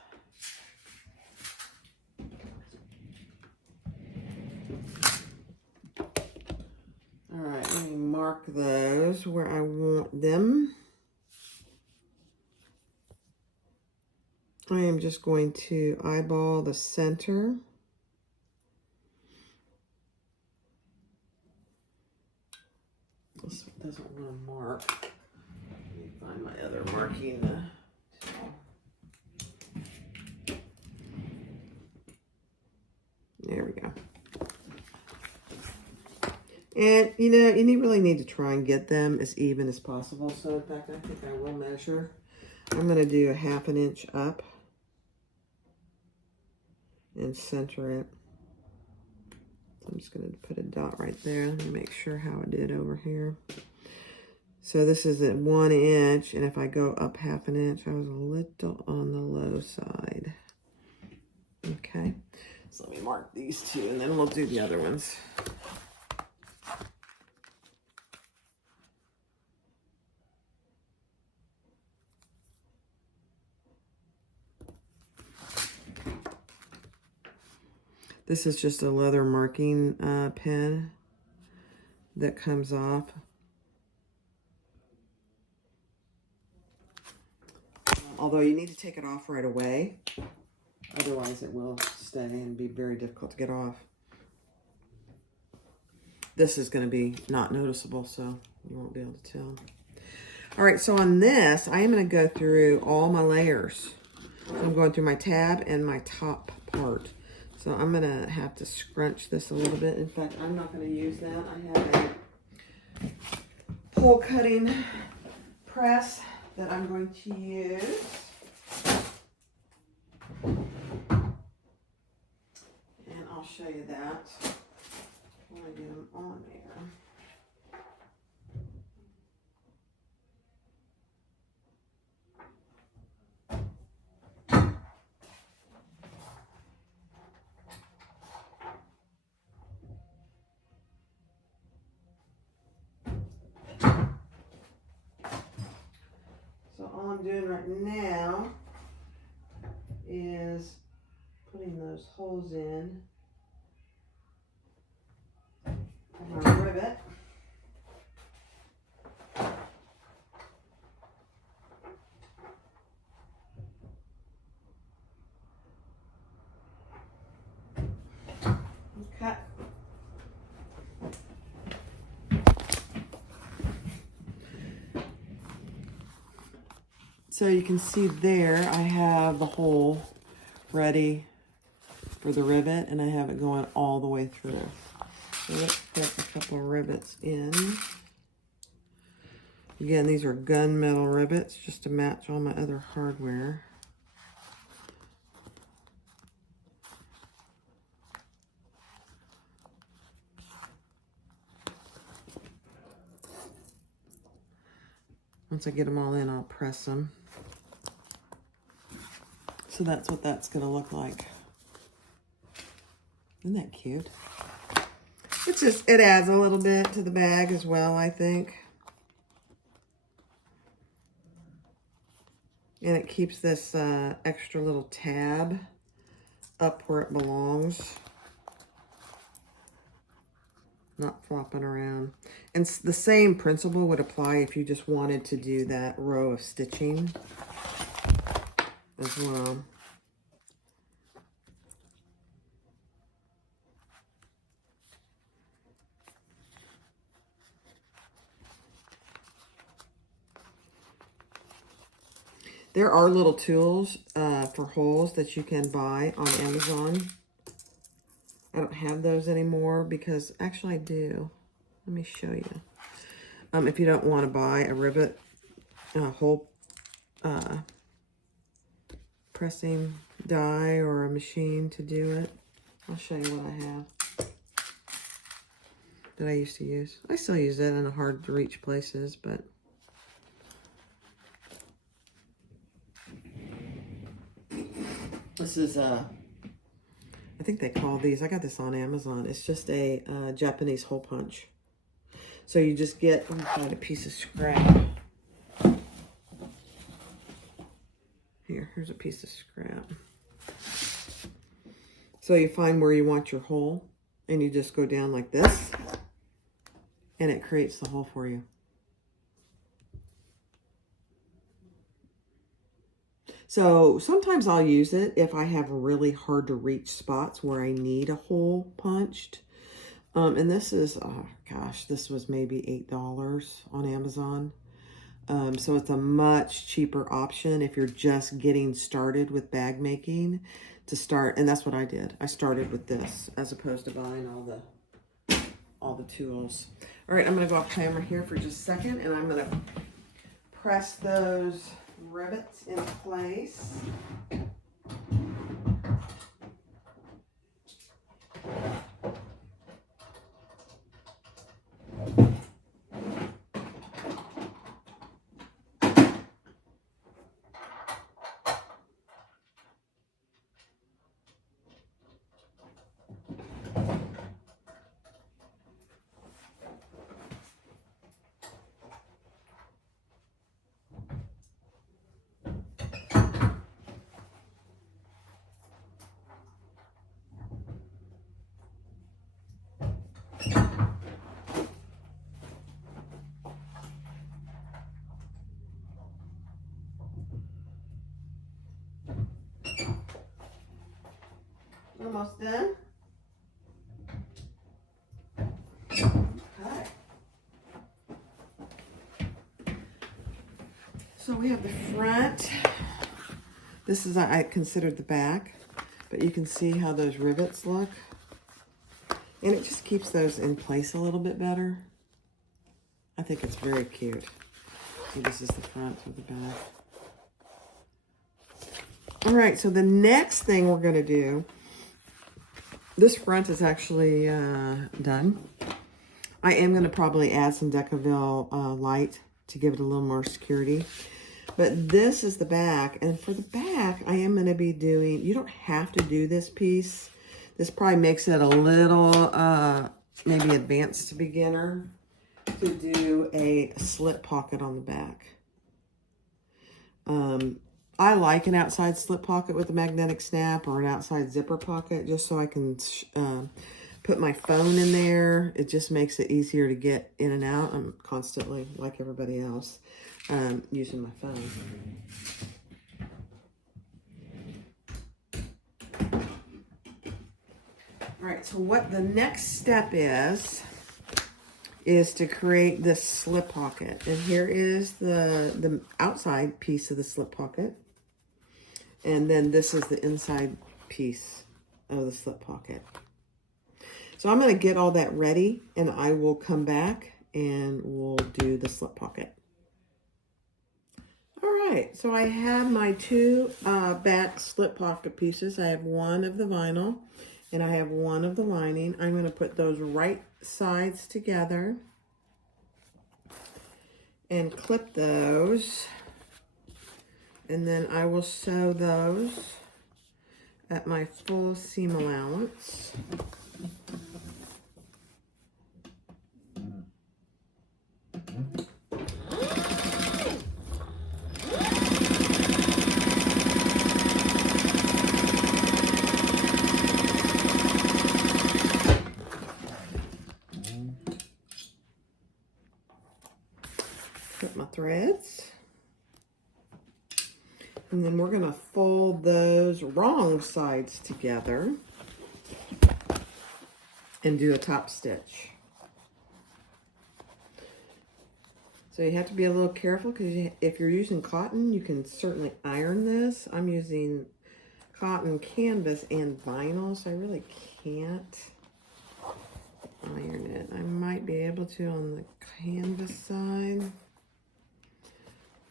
All right, let me mark those where I want them. I am just going to eyeball the center. This doesn't want to mark. Let me find my other marking tool. There we go. And you know, you really need to try and get them as even as possible. So in fact, I think I will measure. I'm going to do a 1/2 inch up and center it. I'm just going to put a dot right there. Let me make sure how I did over here. So this is at 1 inch, and if I go up 1/2 inch, I was a little on the low side. Okay, so let me mark these 2, and then we'll do the other ones. This is just a leather marking pen that comes off. Although you need to take it off right away. Otherwise it will stay and be very difficult to get off. This is going to be not noticeable, so you won't be able to tell. All right, so on this, I am going to go through all my layers. So I'm going through my tab and my top part. So I'm going to have to scrunch this a little bit. In fact, I'm not going to use that. I have a pole cutting press that I'm going to use. And I'll show you that when I get them on there. So all I'm doing right now is putting those holes in for my rivet. Okay. So you can see there, I have the hole ready for the rivet, and I have it going all the way through. So let's put a couple of rivets in. Again, these are gunmetal rivets just to match all my other hardware. Once I get them all in, I'll press them. So that's what that's going to look like. Isn't that cute? It's just, it adds a little bit to the bag as well, I think. And it keeps this extra little tab up where it belongs. Not flopping around. And the same principle would apply if you just wanted to do that row of stitching as well. There are little tools for holes that you can buy on Amazon. I don't have those anymore because, actually I do. Let me show you. If you don't want to buy a rivet hole pressing die or a machine to do it, I'll show you what I have that I used to use. I still use it in hard to reach places, but this is I think they call these, I got this on Amazon. It's just a Japanese hole punch. So you just get, let me find a piece of scrap. Here's a piece of scrap. So you find where you want your hole, and you just go down like this, and it creates the hole for you. So sometimes I'll use it if I have really hard to reach spots where I need a hole punched. And this is, oh gosh, this was maybe $8 on Amazon. So it's a much cheaper option if you're just getting started with bag making to start. And that's what I did. I started with this as opposed to buying all the tools. All right, I'm going to go off camera here for just a second, and I'm going to press those rivets in place. Almost done. Okay. So we have the front. This is, I considered the back, but you can see how those rivets look. And it just keeps those in place a little bit better. I think it's very cute. So this is the front of the back. All right, so the next thing we're gonna do, this front is actually done. I am going to probably add some Decaville light to give it a little more security. But this is the back. And for the back, I am going to be doing, you don't have to do this piece. This probably makes it a little, maybe advanced to beginner, to do a slip pocket on the back. I like an outside slip pocket with a magnetic snap or an outside zipper pocket just so I can put my phone in there. It just makes it easier to get in and out. I'm constantly, like everybody else, using my phone. All right, so what the next step is is to create this slip pocket. And here is the outside piece of the slip pocket. And then this is the inside piece of the slip pocket. So I'm going to get all that ready, and I will come back and we'll do the slip pocket. All right, so I have my two back slip pocket pieces. I have one of the vinyl and I have one of the lining. I'm going to put those right sides together and clip those. And then I will sew those at my full seam allowance. Put my threads. And then we're going to fold those wrong sides together and do a top stitch. So you have to be a little careful, because if you're using cotton, you can certainly iron this. I'm using cotton canvas and vinyl, so I really can't iron it. I might be able to on the canvas side,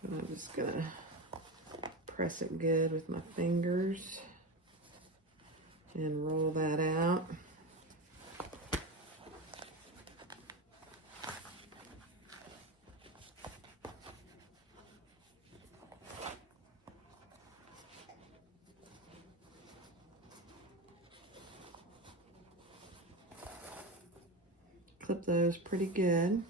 but I'm just going to press it good with my fingers and roll that out. Clip those pretty good.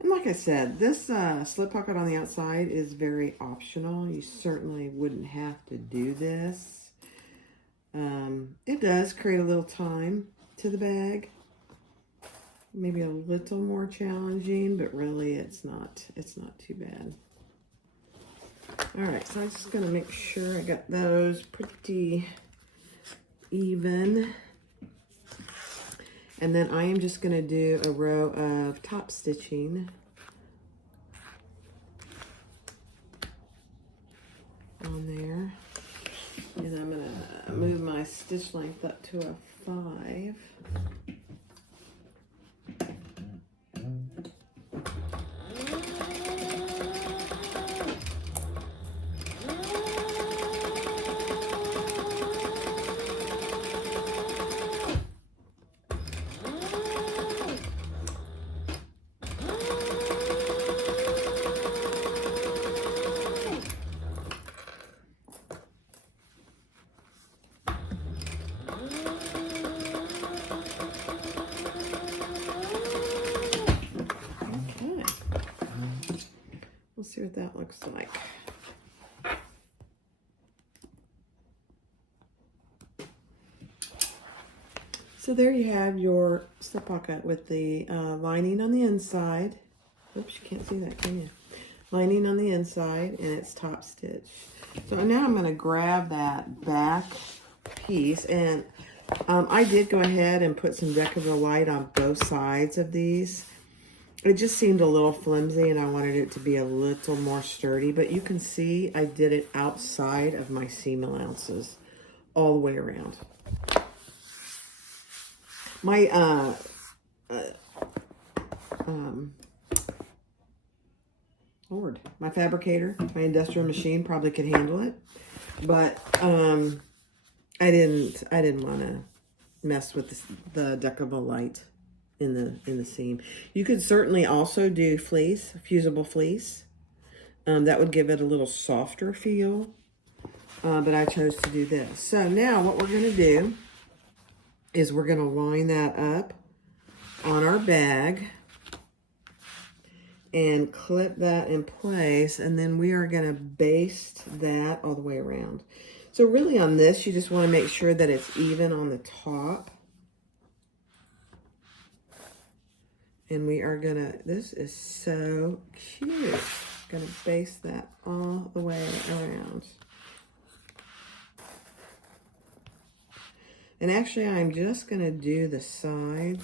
And like I said, this slip pocket on the outside is very optional. You certainly wouldn't have to do this. It does create a little time to the bag. Maybe a little more challenging, but really it's not too bad. All right, so I'm just gonna make sure I got those pretty even. And then I am just gonna do a row of top stitching on there. And I'm gonna move my stitch length up to a 5. We'll see what that looks like. So there you have your slip pocket with the lining on the inside. Oops, you can't see that, can you? Lining on the inside, and it's top stitch. So now I'm going to grab that back piece, and I did go ahead and put some Decaville White on both sides of these. It just seemed a little flimsy, and I wanted it to be a little more sturdy. But you can see I did it outside of my seam allowances all the way around. My my fabricator, my industrial machine probably could handle it, but I didn't want to mess with the Decaville Light in the seam. You could certainly also do fleece, fusible fleece. That would give it a little softer feel, but I chose to do this. So now what we're going to do is we're going to line that up on our bag and clip that in place, and then we are going to baste that all the way around. So really on this, you just want to make sure that it's even on the top. And we are gonna, this is so cute. Gonna baste that all the way around. And actually, I'm just going to do the sides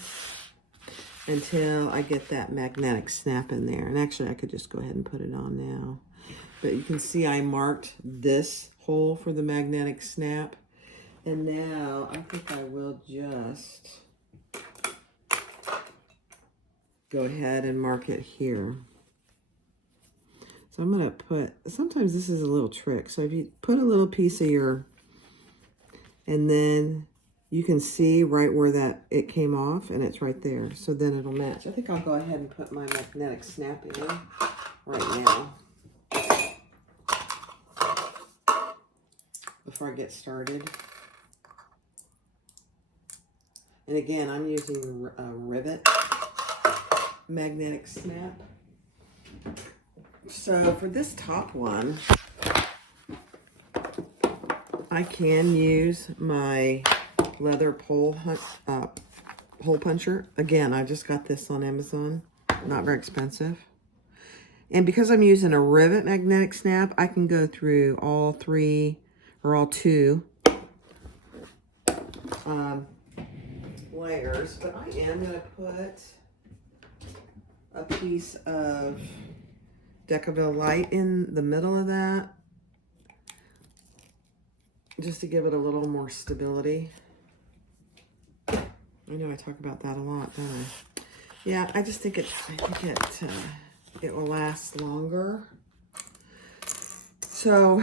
until I get that magnetic snap in there. And actually, I could just go ahead and put it on now. But you can see I marked this hole for the magnetic snap. And now I think I will just go ahead and mark it here. So I'm going to put, sometimes this is a little trick. So if you put a little piece of your, and then you can see right where that it came off, and it's right there. So then it'll match. I think I'll go ahead and put my magnetic snap in right now before I get started. And again, I'm using a rivet magnetic snap. So for this top one, I can use my leather hole puncher. Again, I just got this on Amazon. Not very expensive. And because I'm using a rivet magnetic snap, I can go through all three or all two layers. But I am going to put a piece of Decaville Light in the middle of that, just to give it a little more stability. I know I talk about that a lot, don't I? Yeah, I just think it will last longer. So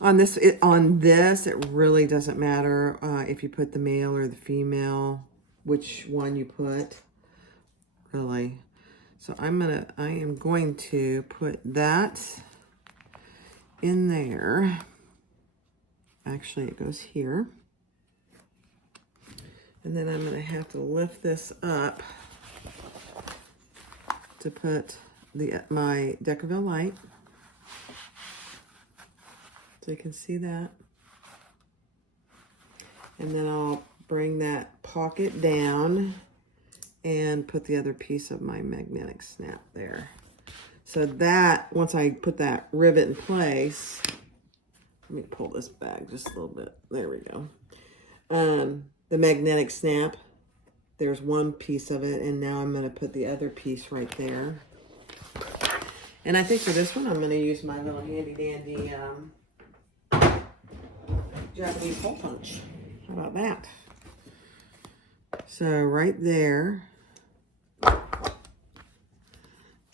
on this, it really doesn't matter if you put the male or the female, which one you put, really. So I am going to put that in there. Actually, it goes here. And then I'm going to have to lift this up to put my Decaville Light. So you can see that. And then I'll bring that pocket down and put the other piece of my magnetic snap there. So that, once I put that rivet in place, let me pull this back just a little bit. There we go. The magnetic snap, there's one piece of it, and now I'm going to put the other piece right there. And I think for this one, I'm going to use my little handy dandy Japanese hole punch. How about that? So right there, and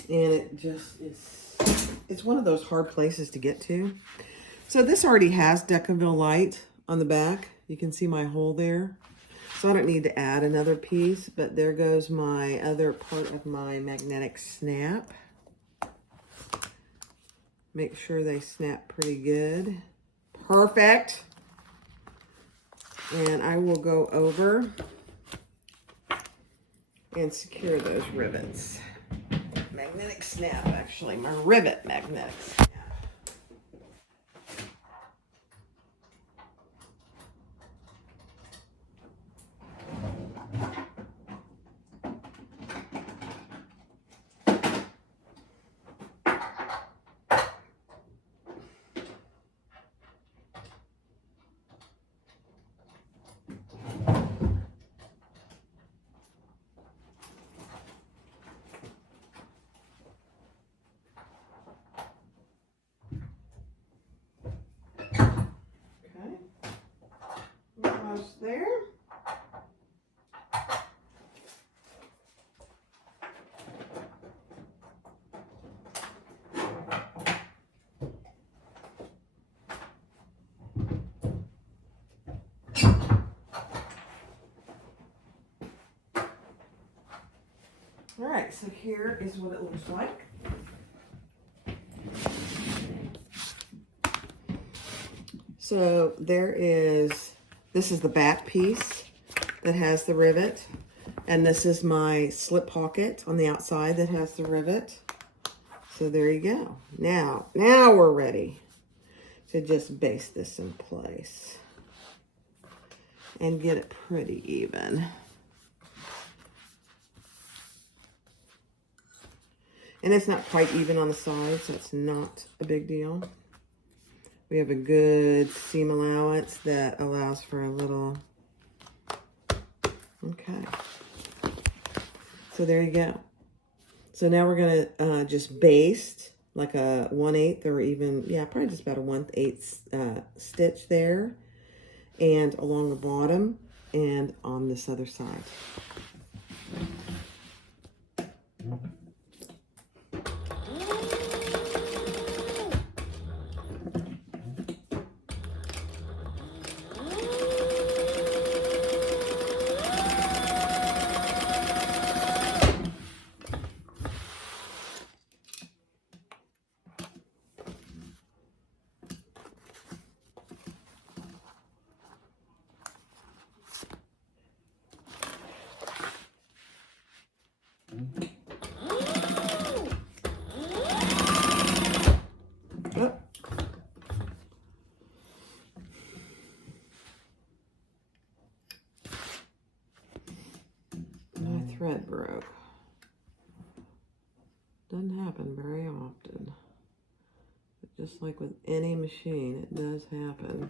it just it's one of those hard places to get to. So this already has Decaville Light on the back. You can see my hole there. So I don't need to add another piece, but there goes my other part of my magnetic snap. Make sure they snap pretty good. Perfect. And I will go over and secure those rivets. Magnetic snap, actually, my rivet magnetic snap. There. All right, so here is what it looks like. So this is the back piece that has the rivet, and this is my slip pocket on the outside that has the rivet. So there you go. Now we're ready to just base this in place and get it pretty even. And it's not quite even on the sides, so it's not a big deal. We have a good seam allowance that allows for a little, okay. So there you go. So now we're gonna just baste like a 1/8 or even, yeah, probably just about a 1/8 stitch there, and along the bottom and on this other side. Oh. My thread broke. Doesn't happen very often. But just like with any machine, it does happen.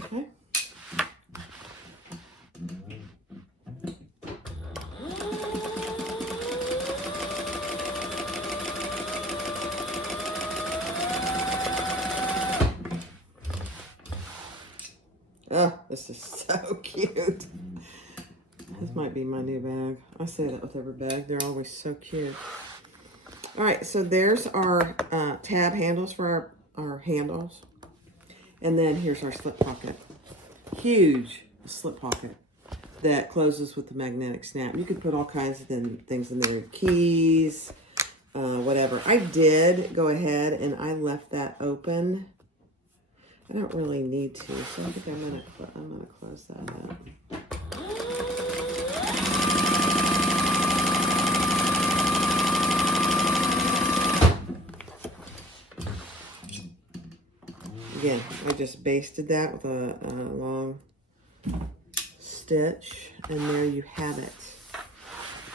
Okay. Oh, this is so cute. This might be my new bag. I say that with every bag. They're always so cute. All right, so there's our tab handles for our handles. And then here's our slip pocket. Huge slip pocket that closes with the magnetic snap. You could put all kinds of things in there. Keys, whatever. I did go ahead and I left that open. I don't really need to, so I think I'm gonna close that up. Again, I just basted that with a long stitch, and there you have it.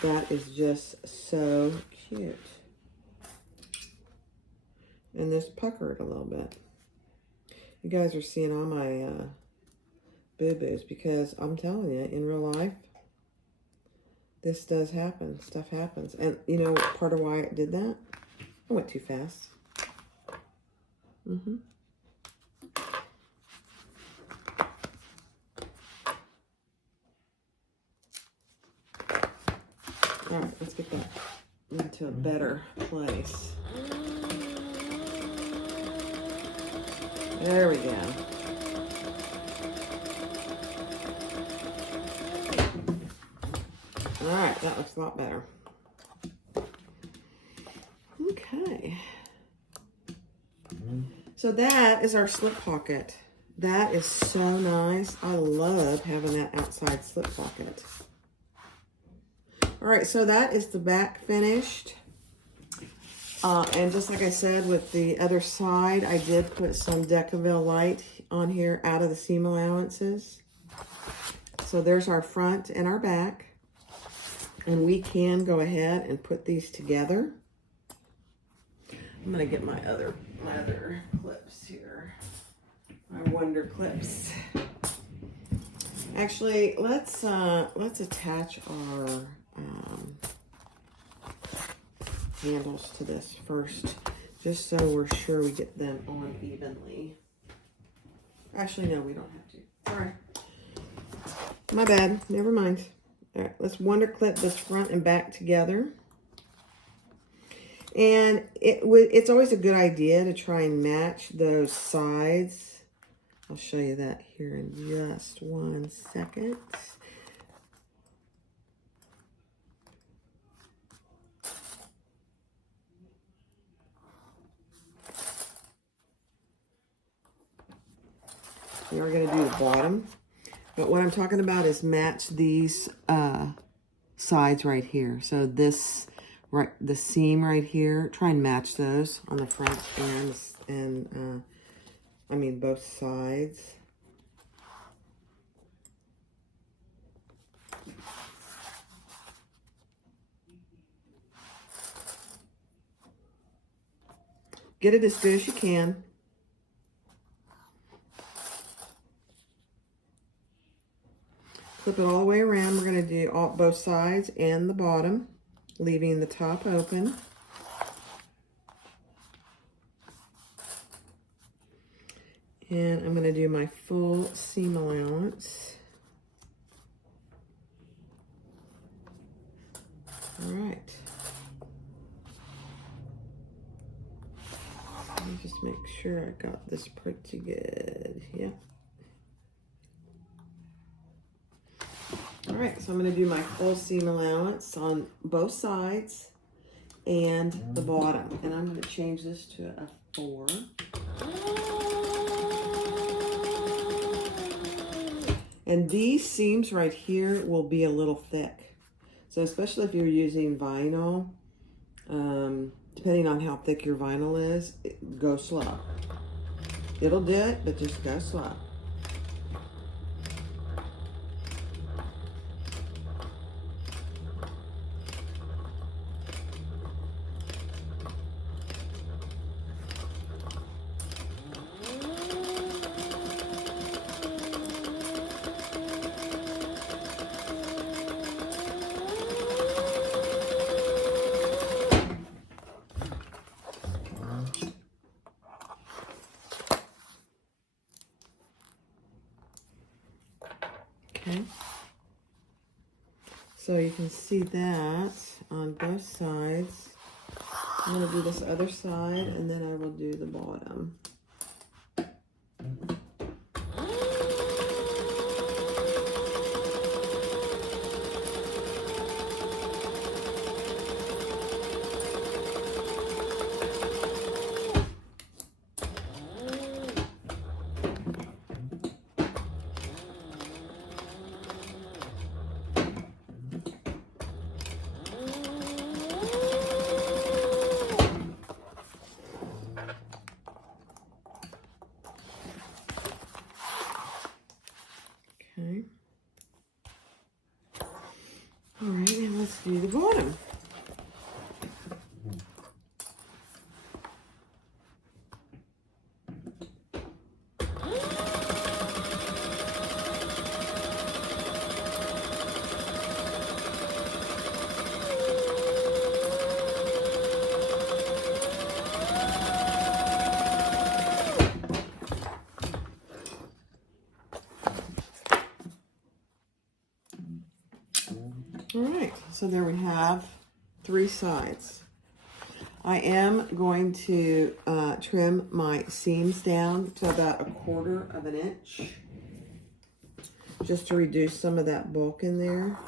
That is just so cute. And this puckered a little bit. You guys are seeing all my boo-boos, because I'm telling you, in real life, this does happen. Stuff happens. And you know what part of why it did that? I went too fast. Mm-hmm. All right, let's get that into a better place. There we go. All right, that looks a lot better. Okay. So that is our slip pocket. That is so nice. I love having that outside slip pocket. All right, so that is the back finished. And just like I said with the other side, I did put some Decaville light on here out of the seam allowances. So there's our front and our back. And we can go ahead and put these together. I'm gonna get my other clips here. My Wonder clips. Actually, let's attach our handles to this first, just so we're sure we get them on evenly. Actually, no, we don't have to. All right. My bad. Never mind. All right, let's Wonder clip this front and back together. And it's always a good idea to try and match those sides. I'll show you that here in just 1 second. Now we're going to do the bottom. But what I'm talking about is match these sides right here. So this right, the seam right here. Try and match those on the front and I mean both sides. Get it as good as you can. Flip it all the way around. We're going to do both sides and the bottom, leaving the top open. And I'm going to do my full seam allowance. All right. Let me just make sure I got this pretty good. Yeah. All right, so I'm going to do my full seam allowance on both sides and the bottom. And I'm going to change this to a 4. And these seams right here will be a little thick. So especially if you're using vinyl, depending on how thick your vinyl is, go slow. It'll do it, but just go slow. Okay, so you can see that on both sides. I'm going to do this other side, and then I will do the bottom. Okay. All right, and let's do the bottom. All right, so there we have 3 sides. I am going to trim my seams down to about 1/4 of an inch, just to reduce some of that bulk in there.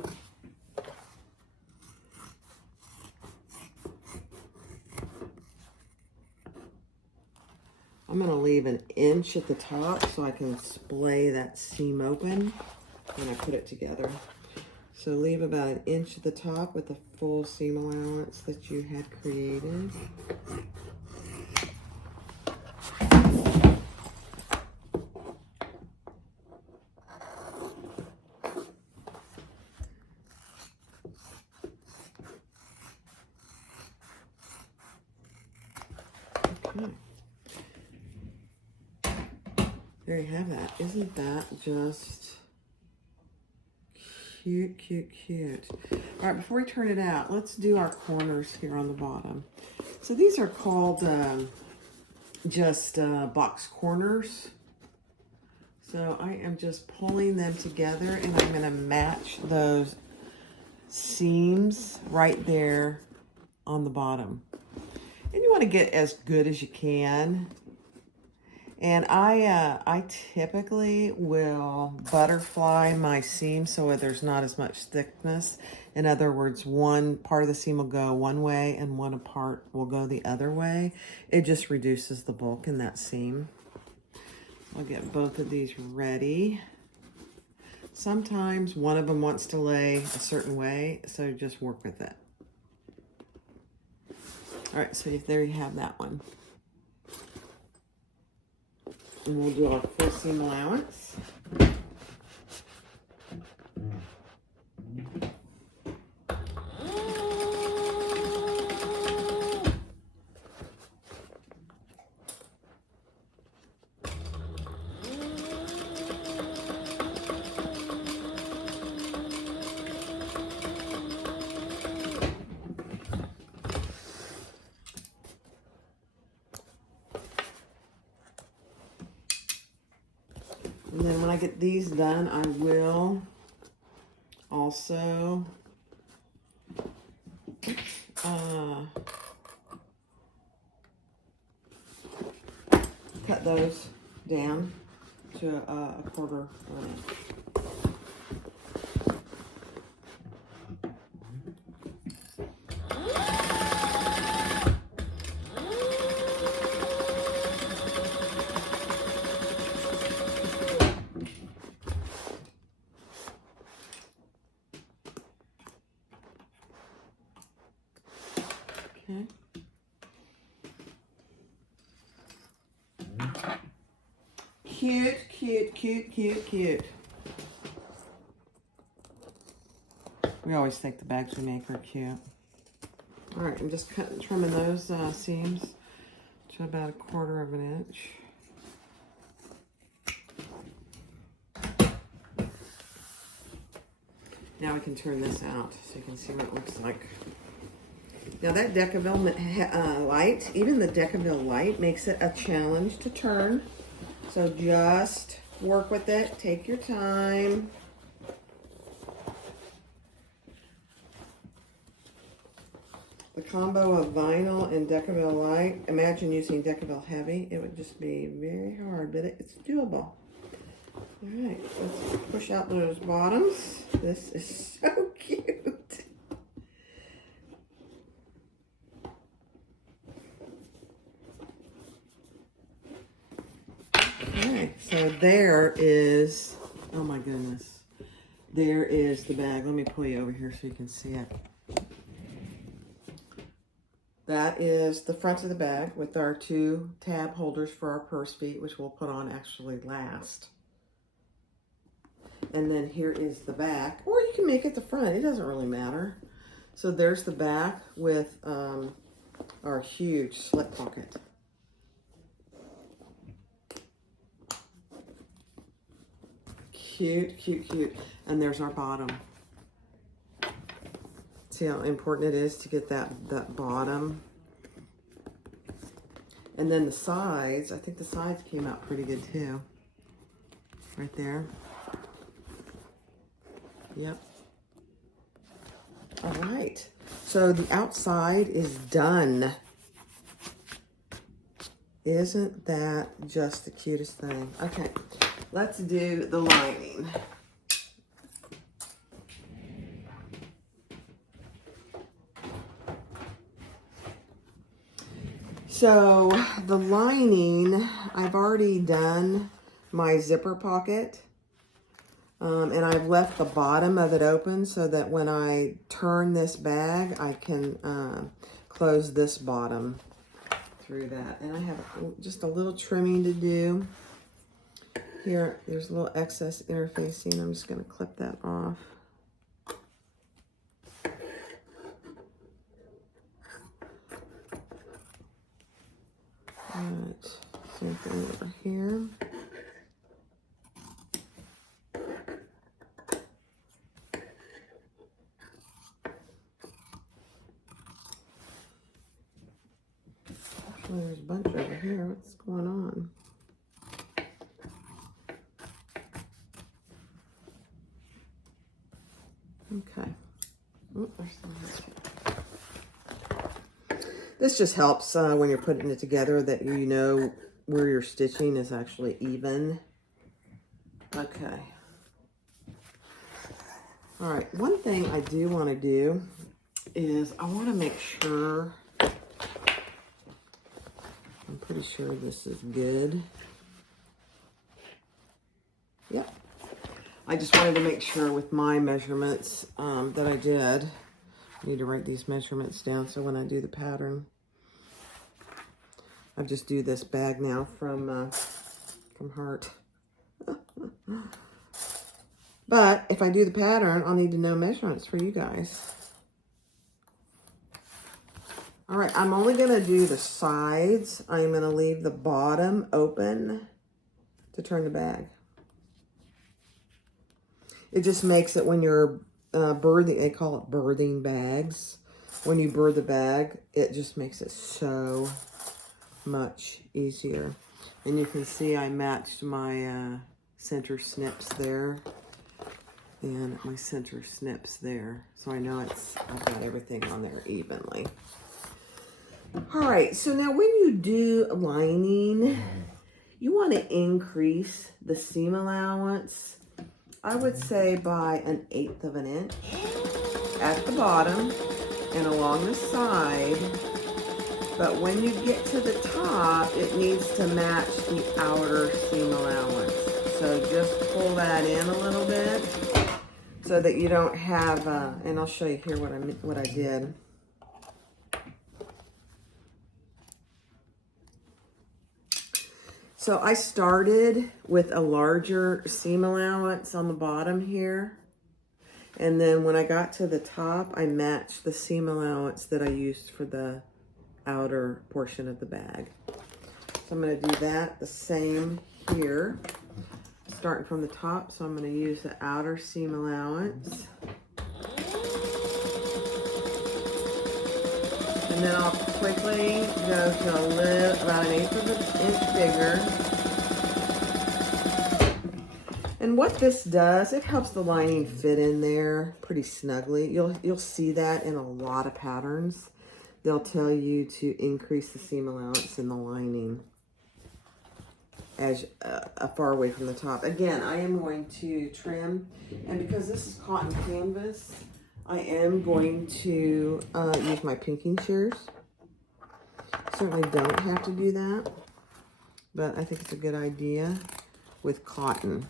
I'm going to leave 1 inch at the top so I can splay that seam open when I put it together. So leave about 1 inch at the top with the full seam allowance that you had created. Okay. There you have that. Isn't that just cute, cute, cute? All right, before we turn it out, let's do our corners here on the bottom. So these are called just box corners. So I am just pulling them together, and I'm going to match those seams right there on the bottom. And you want to get as good as you can. And I typically will butterfly my seam so there's not as much thickness. In other words, one part of the seam will go one way and one part will go the other way. It just reduces the bulk in that seam. I'll get both of these ready. Sometimes one of them wants to lay a certain way, so just work with it. All right, so there you have that one. And we'll do our full seam allowance. And then when I get these done, I will also cut those down to a quarter of an inch. Okay. Cute, cute, cute, cute, cute. We always think the bags we make are cute. All right, I'm just trimming those seams to about a quarter of an inch. Now we can turn this out so you can see what it looks like. Now that Decaville light, even the Decaville light makes it a challenge to turn. So just work with it, take your time. The combo of vinyl and Decaville light, imagine using Decaville heavy. It would just be very hard, but it's doable. All right, let's push out those bottoms. This is so cute. Okay, so there is, oh my goodness. There is the bag. Let me pull you over here so you can see it. That is the front of the bag with our 2 tab holders for our purse feet, which we'll put on actually last. And then here is the back, or you can make it the front. It doesn't really matter. So there's the back with our huge slip pocket. Cute, cute, cute. And there's our bottom. See how important it is to get that bottom. And then the sides, I think the sides came out pretty good too. Right there. Yep. All right. So the outside is done. Isn't that just the cutest thing? Okay, let's do the lining. So the lining, I've already done my zipper pocket. And I've left the bottom of it open so that when I turn this bag, I can close this bottom through that. And I have just a little trimming to do. Here, there's a little excess interfacing. I'm just going to clip that off. All right, same thing over here. There's a bunch over here. What's going on? Okay. Oh, there's some. This just helps when you're putting it together that you know where your stitching is actually even. Okay. All right. One thing I do want to do is I want to make sure. I'm pretty sure this is good. Yep. I just wanted to make sure with my measurements that I did. I need to write these measurements down so when I do the pattern, I just do this bag now from Heart. But if I do the pattern, I'll need to know measurements for you guys. All right, I'm only gonna do the sides. I'm gonna leave the bottom open to turn the bag. It just makes it when you're birthing, they call it birthing bags. When you birth the bag, it just makes it so much easier. And you can see I matched my center snips there and my center snips there. So I know I've got everything on there evenly. All right, so now when you do lining, you want to increase the seam allowance, I would say by 1/8 of an inch at the bottom and along the side. But when you get to the top, it needs to match the outer seam allowance. So just pull that in a little bit so that you don't have, and I'll show you here what I did. So I started with a larger seam allowance on the bottom here. And then when I got to the top, I matched the seam allowance that I used for the outer portion of the bag. So I'm going to do that the same here, starting from the top. So I'm going to use the outer seam allowance. And then I'll quickly go to about 1/8 of an inch bigger. And what this does, it helps the lining fit in there pretty snugly. You'll see that in a lot of patterns. They'll tell you to increase the seam allowance in the lining as far away from the top. Again, I am going to trim, and because this is cotton canvas, I am going to use my pinking shears. Certainly don't have to do that, but I think it's a good idea with cotton.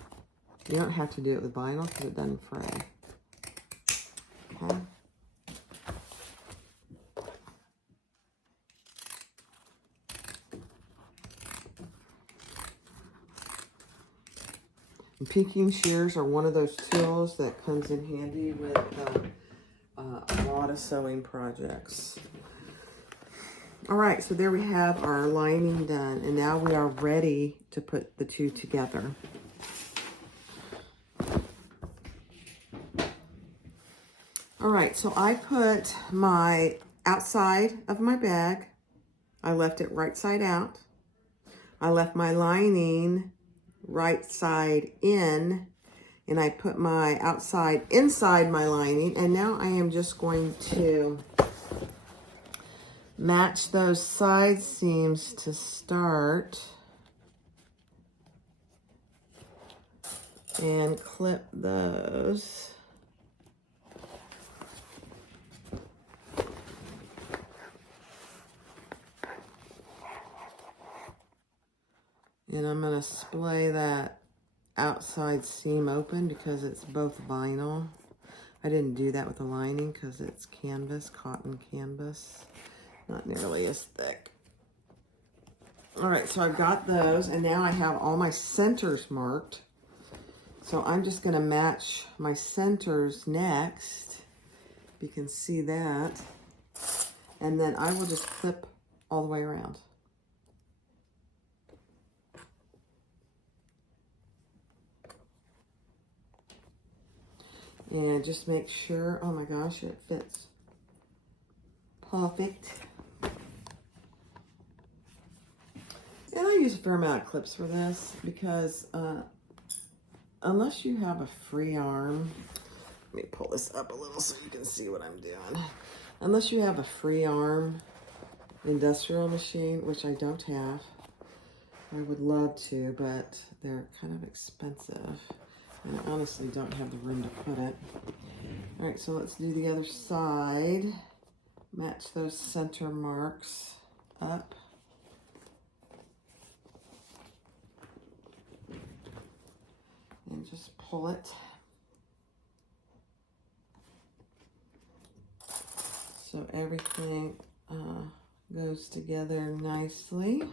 You don't have to do it with vinyl because it doesn't fray. Okay. And pinking shears are one of those tools that comes in handy with a lot of sewing projects. All right, so there we have our lining done, and now we are ready to put the two together. All right, so I put my outside of my bag, I left it right side out. I left my lining right side in, and I put my outside inside my lining, and now I am just going to match those side seams to start and clip those. And I'm going to splay that outside seam open because it's both vinyl. I didn't do that with the lining because it's canvas, cotton canvas. Not nearly as thick. All right, so I've got those, and now I have all my centers marked. So I'm just going to match my centers next. You can see that. And then I will just clip all the way around. And just make sure, oh my gosh, it fits perfect. And I use a fair amount of clips for this because unless you have a free arm, let me pull this up a little so you can see what I'm doing. Unless you have a free arm industrial machine, which I don't have, I would love to, but they're kind of expensive. And I honestly don't have the room to put it. All right, so let's do the other side. Match those center marks up. And just pull it. So everything Goes together nicely.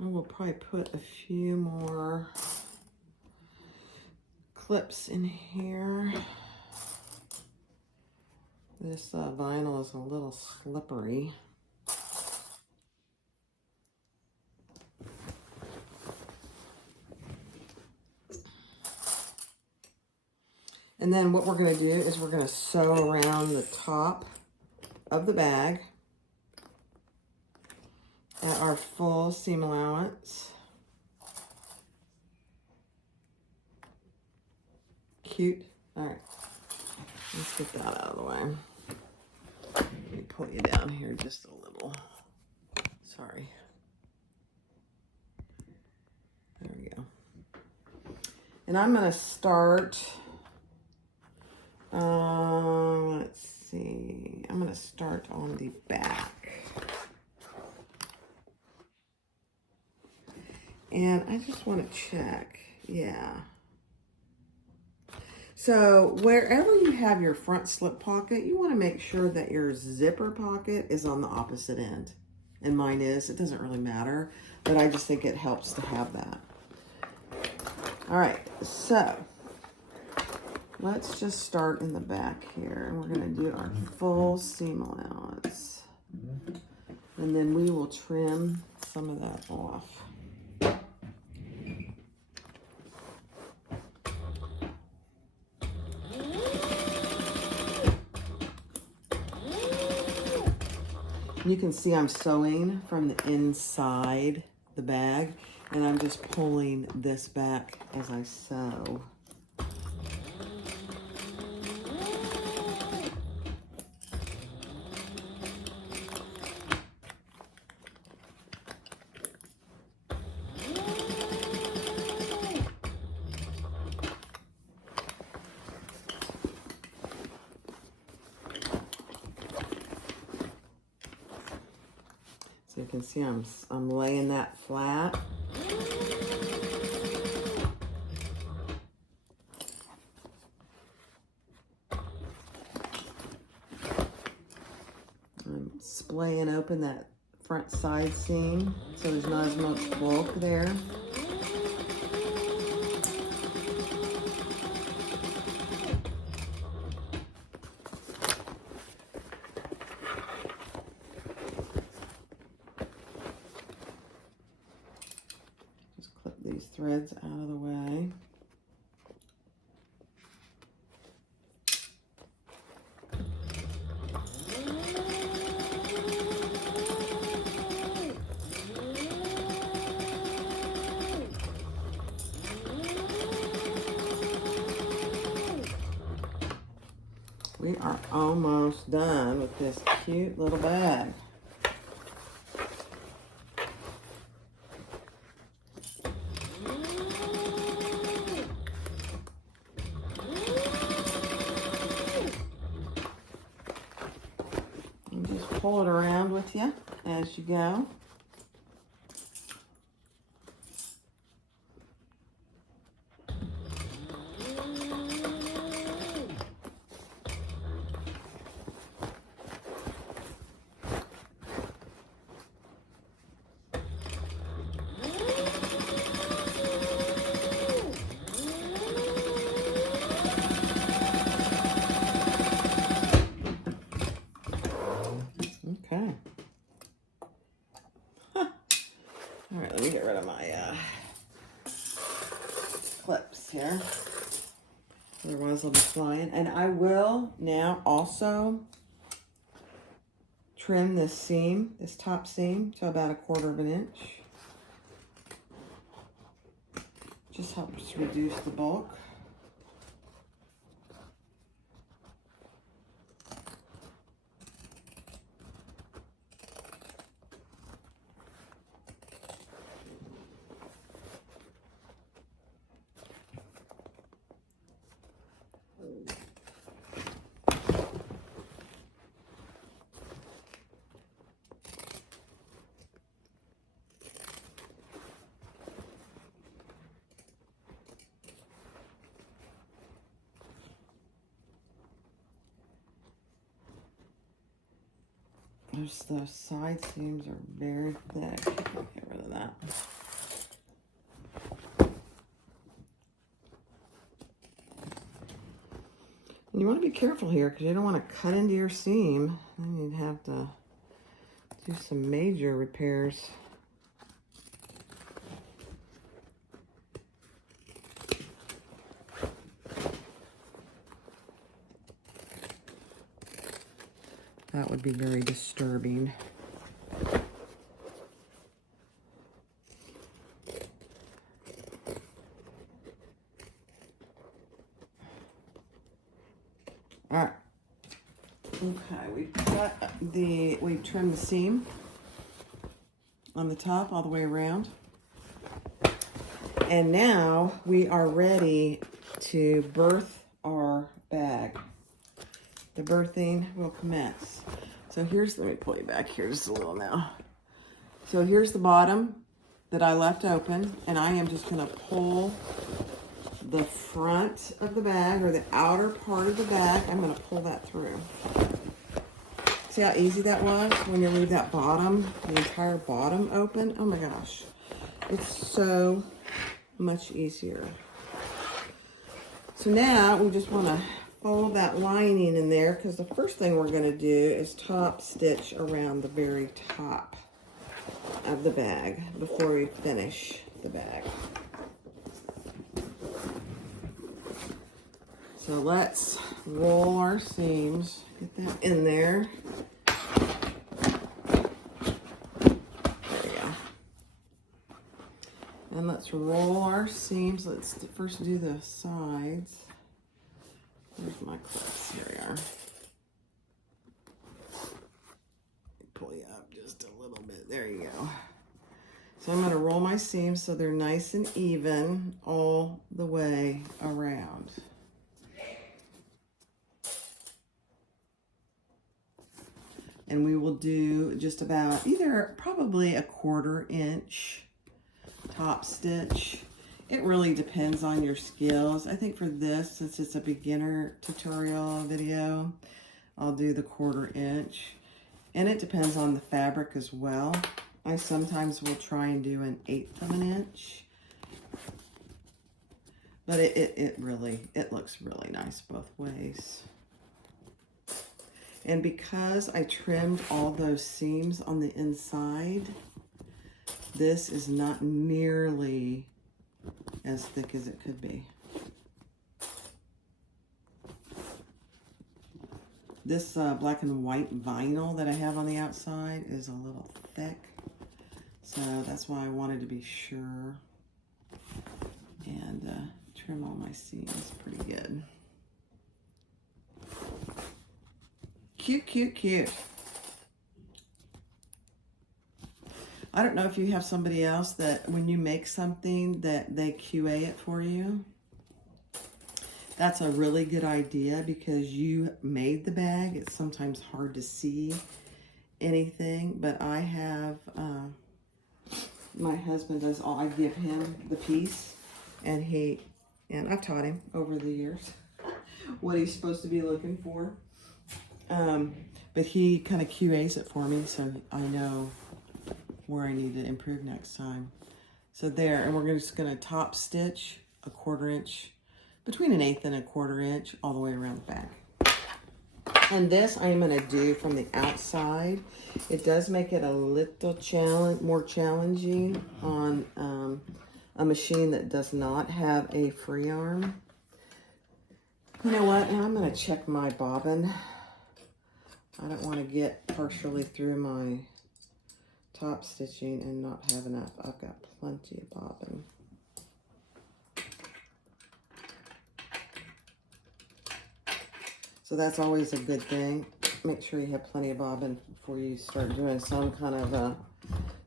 I will probably put a few more clips in here. This vinyl is a little slippery. And then what we're going to do is we're going to sew around the top of the bag at our full seam allowance. Cute. All right, let's get that out of the way. Let me pull you down here just a little. Sorry. There we go. And I'm going to start, let's see, I'm going to start on the back. And I just want to check, yeah. So wherever you have your front slip pocket, you want to make sure that your zipper pocket is on the opposite end. And mine is. It doesn't really matter, but I just think it helps to have that. All right, so let's just start in the back here. And we're going to do our full seam allowance. And then we will trim some of that off. You can see I'm sewing from the inside the bag, and I'm just pulling this back as I sew. So you can see I'm laying that flat. I'm splaying open that front side seam so there's not as much bulk there. These threads out of the way. We are almost done with this cute little bag. Pull it around with you as you go. Okay. Huh. All right, let me get rid of my clips here. Otherwise they'll be flying. And I will now also trim this seam, this top seam, to about 1/4 of an inch. Just helps reduce the bulk. those side seams are very thick. Get rid of that. And you want to be careful here because you don't want to cut into your seam. Then you'd have to do some major repairs. That would be very disturbing. All right. Okay, we've trimmed the seam on the top all the way around. And now we are ready to birth our bag. The birthing will commence. So here's, let me pull you back here just a little now. So here's the bottom that I left open, and I am just gonna pull the front of the bag, or the outer part of the bag, I'm gonna pull that through. See how easy that was when you leave that bottom, the entire bottom open? Oh my gosh, it's so much easier. So now we just wanna fold that lining in there, because the first thing we're gonna do is top stitch around the very top of the bag before we finish the bag. So let's roll our seams, get that in there. There we go. And let's roll our seams. Let's first do the sides. Where's my clips? Here we are. Pull you up just a little bit. There you go. So I'm going to roll my seams so they're nice and even all the way around. And we will do just about probably a 1/4 inch top stitch. It really depends on your skills. I think for this, since it's a beginner tutorial video, I'll do the 1/4 inch. And it depends on the fabric as well. I sometimes will try and do an 1/8 of an inch. But it looks really nice both ways. And because I trimmed all those seams on the inside, this is not nearly as thick as it could be. This black and white vinyl that I have on the outside is a little thick. So that's why I wanted to be sure and trim all my seams pretty good. Cute, cute, cute. I don't know if you have somebody else that when you make something that they QA it for you. That's a really good idea because you made the bag. It's sometimes hard to see anything, but I have, my husband does all, I give him the piece and I've taught him over the years what he's supposed to be looking for. But he kind of QAs it for me, so I know where I need to improve next time. So there, and we're just gonna top stitch a 1/4 inch, between an 1/8 and a 1/4 inch, all the way around the back. And this I'm gonna do from the outside. It does make it a little more challenging on a machine that does not have a free arm. You know what? Now I'm gonna check my bobbin. I don't want to get partially through my top stitching and not have enough. I've got plenty of bobbin. So that's always a good thing. Make sure you have plenty of bobbin before you start doing some kind of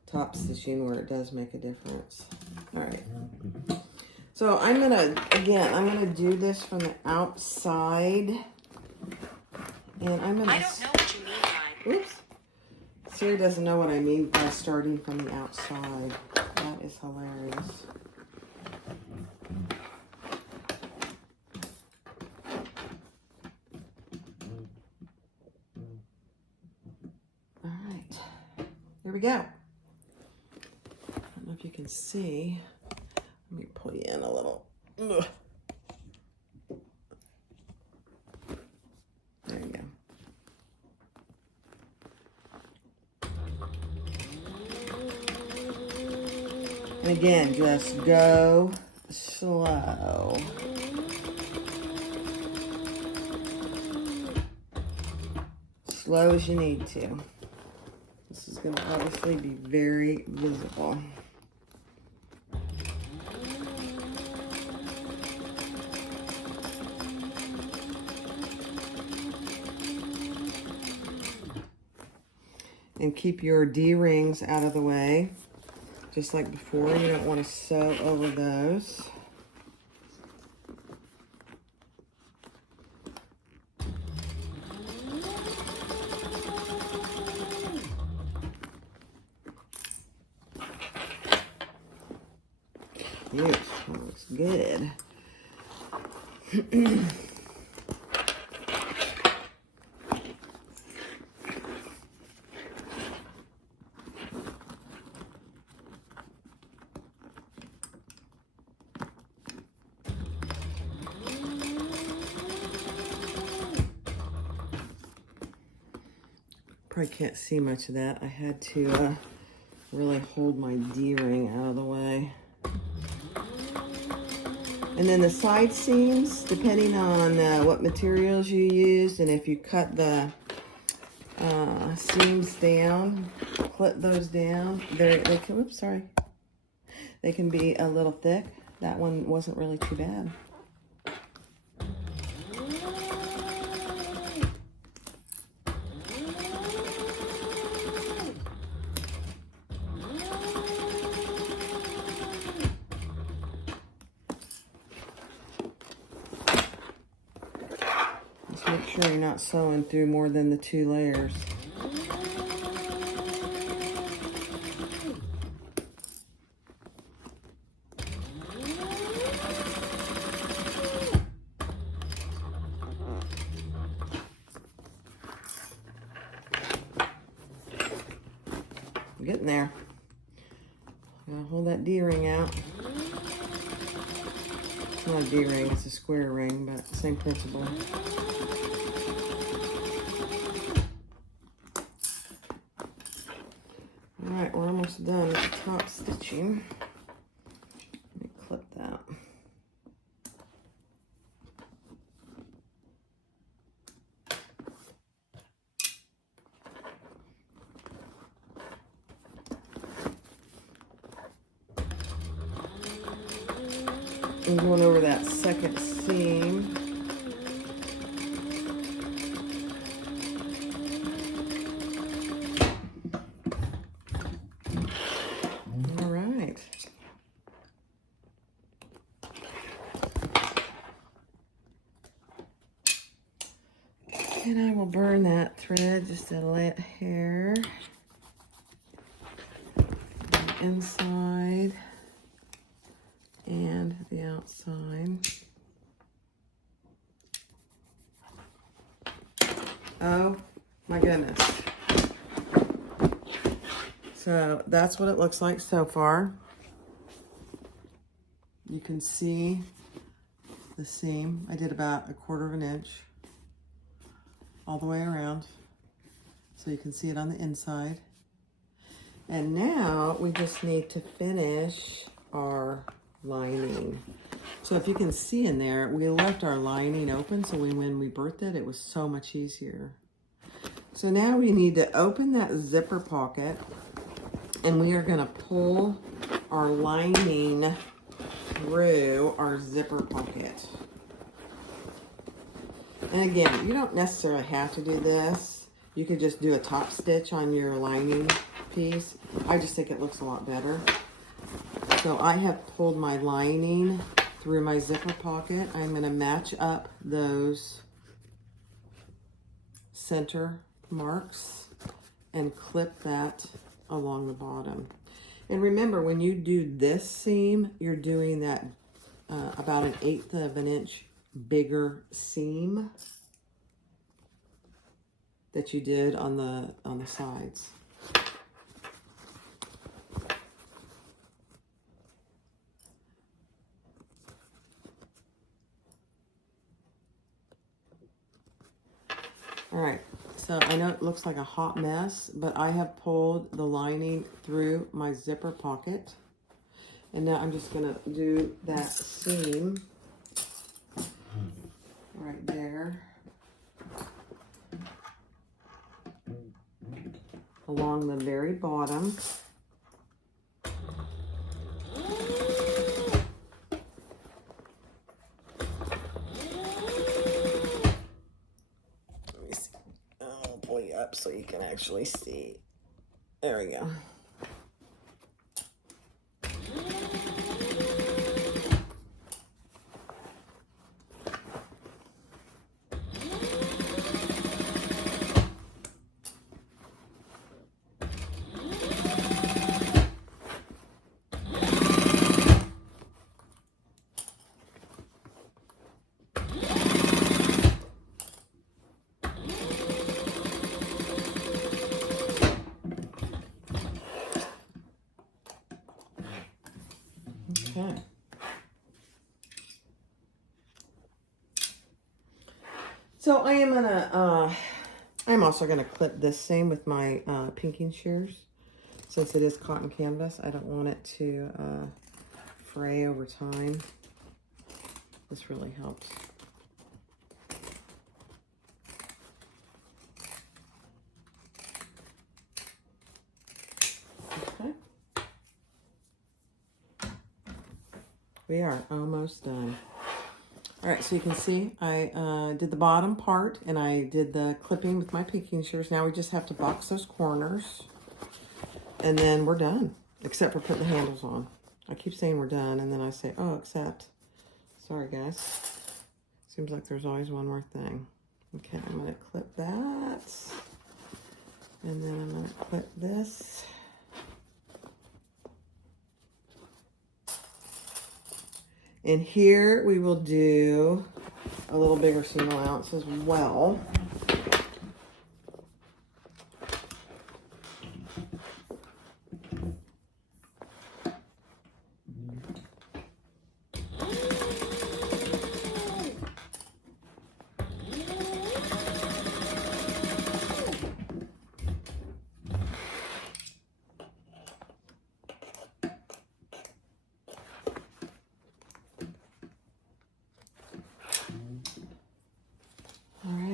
top stitching where it does make a difference. All right. So I'm gonna do this from the outside. And I'm gonna... I don't know what you mean by... Oops. Siri doesn't know what I mean by starting from the outside. That is hilarious. All there we go. I don't know if you can see. Let me pull you in a little. Ugh. There you go. And again, just go slow. Slow as you need to. This is going to obviously be very visible. And keep your D-rings out of the way. Just like before, you don't want to sew over those. Yes, that looks good. Probably can't see much of that. I had to really hold my D-ring out of the way. And then the side seams, depending on what materials you used, and if you cut the seams down, clip those down, they can, oops, sorry. They can be a little thick. That one wasn't really too bad. Make sure you're not sewing through more than the 2 layers. I'm getting there. I'll hold that D-ring out. It's not a D-ring, it's a square ring, but same principle. Alright, we're almost done with the top stitching. Let me clip that. I'm going over that second seam. All right. And I will burn that thread just a light hair. The inside and the outside. Oh my goodness. So that's what it looks like so far. You can see the seam. I did about 1/4 inch all the way around. So you can see it on the inside. And now we just need to finish our lining. So if you can see in there, we left our lining open, so when we birthed it, it was so much easier. So now we need to open that zipper pocket, and we are going to pull our lining through our zipper pocket. And again, you don't necessarily have to do this. You could just do a top stitch on your lining piece. I just think it looks a lot better. So I have pulled my lining through my zipper pocket. I'm going to match up those center marks and clip that along the bottom. And remember, when you do this seam, you're doing that about 1/8 of an inch bigger seam that you did on the sides. So I know it looks like a hot mess, but I have pulled the lining through my zipper pocket. And now I'm just gonna do that seam right there along the very bottom. Up so you can actually see. There we go. Okay. So I'm also gonna clip this seam with my pinking shears. Since it is cotton canvas, I don't want it to fray over time. This really helps. Okay. We are almost done. All right, so you can see I did the bottom part and I did the clipping with my pinking shears. Now we just have to box those corners and then we're done, except for putting the handles on. I keep saying we're done and then I say, oh, except. Sorry, guys. Seems like there's always one more thing. Okay, I'm gonna clip that. And then I'm gonna clip this. And here we will do a little bigger seam allowance as well.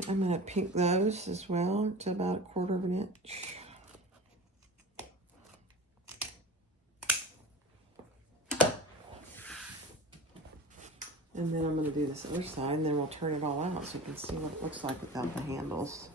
I'm going to pink those as well to about 1/4 of an inch. And then I'm going to do this other side and then we'll turn it all out so you can see what it looks like without the handles.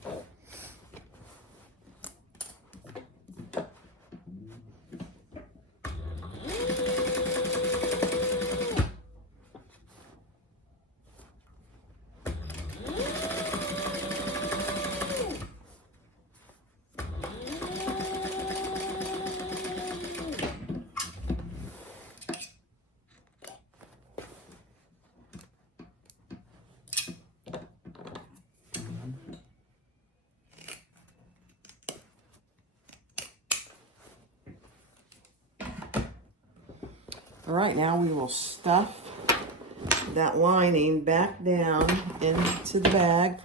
All right, now we will stuff that lining back down into the bag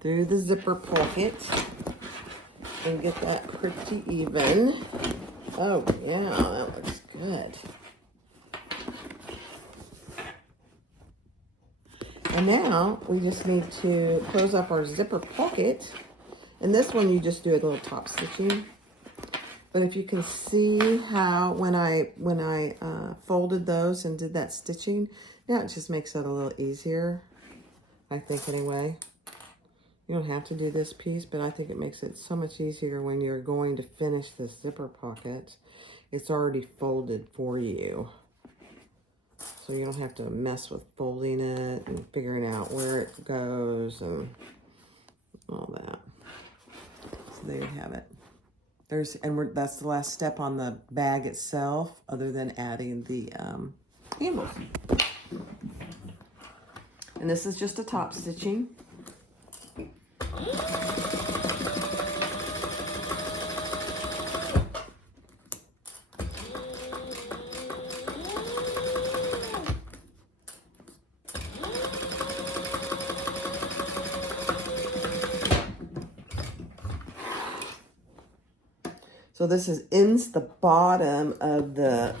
through the zipper pocket and get that pretty even. Oh yeah, that looks good. And now we just need to close up our zipper pocket. And this one you just do a little top stitching. But if you can see how when I folded those and did that stitching, now it just makes it a little easier, I think anyway. You don't have to do this piece, but I think it makes it so much easier when you're going to finish the zipper pocket. It's already folded for you. So you don't have to mess with folding it and figuring out where it goes and all that. So there you have it. That's the last step on the bag itself, other than adding the handles. And this is just a top stitching. So this is in the bottom of the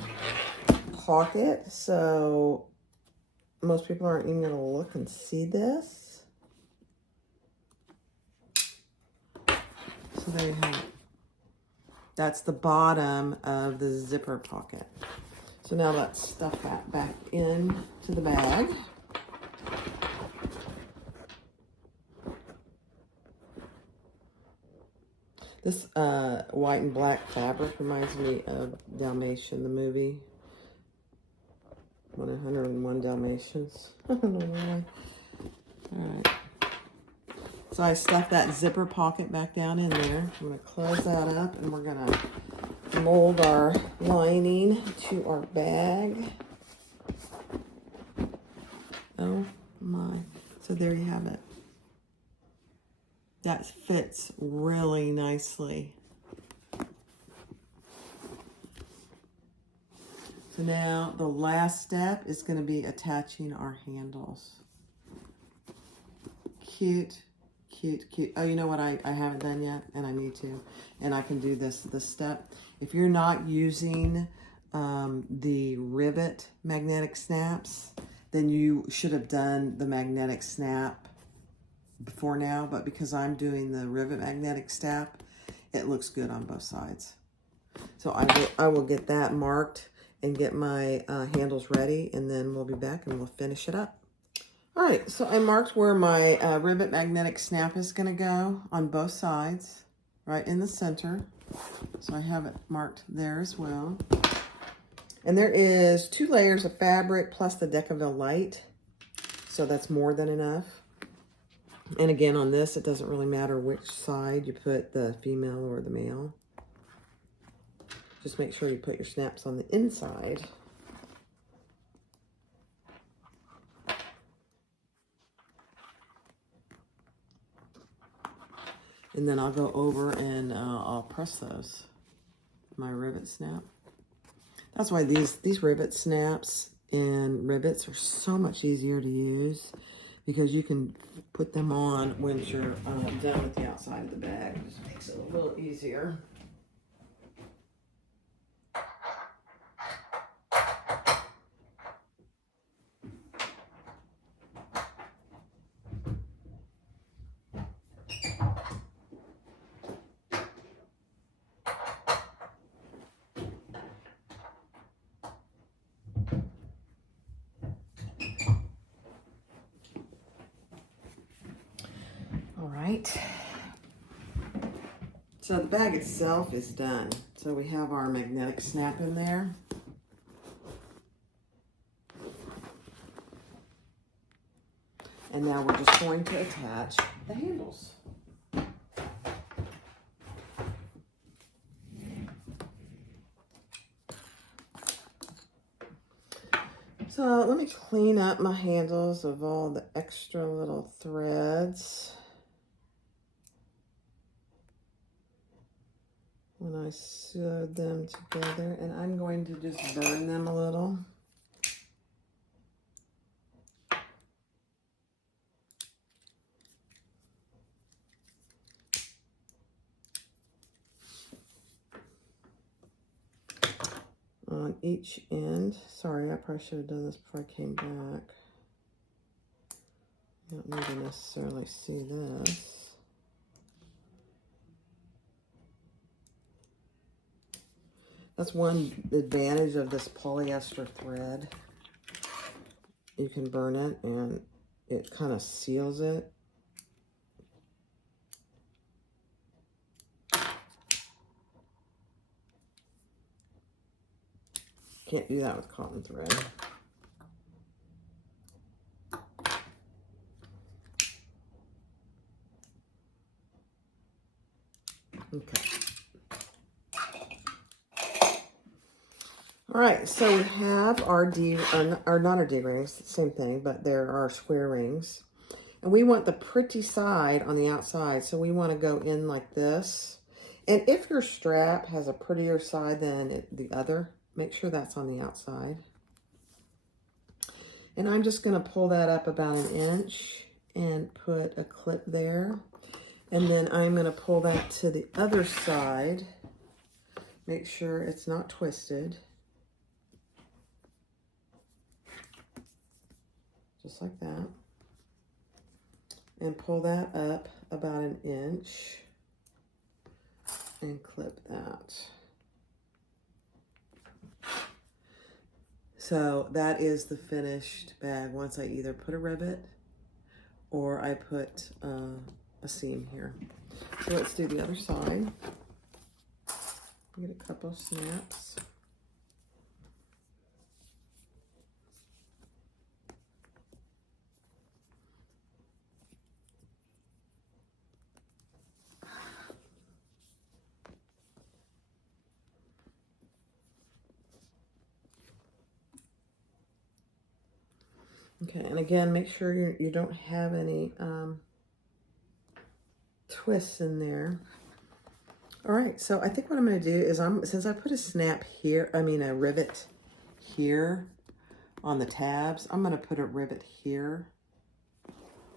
pocket. So most people aren't even going to look and see this. So there you have it. That's the bottom of the zipper pocket. So now let's stuff that back in to the bag. This white and black fabric reminds me of Dalmatian, the movie. 101 Dalmatians. I don't know why. All right. So I stuffed that zipper pocket back down in there. I'm going to close that up, and we're going to mold our lining to our bag. Oh my. So there you have it. That fits really nicely. So now the last step is going to be attaching our handles. Cute, cute, cute. Oh, you know what I haven't done yet, and I need to, and I can do this step. If you're not using the rivet magnetic snaps, then you should have done the magnetic snap before now, but because I'm doing the rivet magnetic snap, it looks good on both sides. So I will get that marked and get my handles ready, and then we'll be back and we'll finish it up. All right, so I marked where my rivet magnetic snap is going to go on both sides, right in the center. So I have it marked there as well. And there is 2 layers of fabric plus the Decaville light, so that's more than enough. And again, on this, it doesn't really matter which side you put the female or the male. Just make sure you put your snaps on the inside. And then I'll go over and I'll press those, my rivet snap. That's why these rivet snaps and rivets are so much easier to use, because you can put them on once you're done with the outside of the bag. It just makes it a little easier. All right. So the bag itself is done. So we have our magnetic snap in there. And now we're just going to attach the handles. So let me clean up my handles of all the extra little threads. When I sewed them together, and I'm going to just burn them a little. On each end. Sorry, I probably should have done this before I came back. You don't need to necessarily see this. That's one advantage of this polyester thread. You can burn it and it kind of seals it. Can't do that with cotton thread. Okay. All right, so we have our not our D rings, same thing, but there are square rings. And we want the pretty side on the outside, so we want to go in like this. And if your strap has a prettier side than the other, make sure that's on the outside. And I'm just going to pull that up about 1 inch and put a clip there. And then I'm going to pull that to the other side Make sure it's not twisted. Just like that. And pull that up about an inch and clip that. So that is the finished bag once I either put a rivet or I put a seam here. So let's do the other side. Get a couple of snaps. Okay, and again, make sure you don't have any twists in there. All right, so I think what I'm going to do is since I put a snap here, a rivet here on the tabs, I'm going to put a rivet here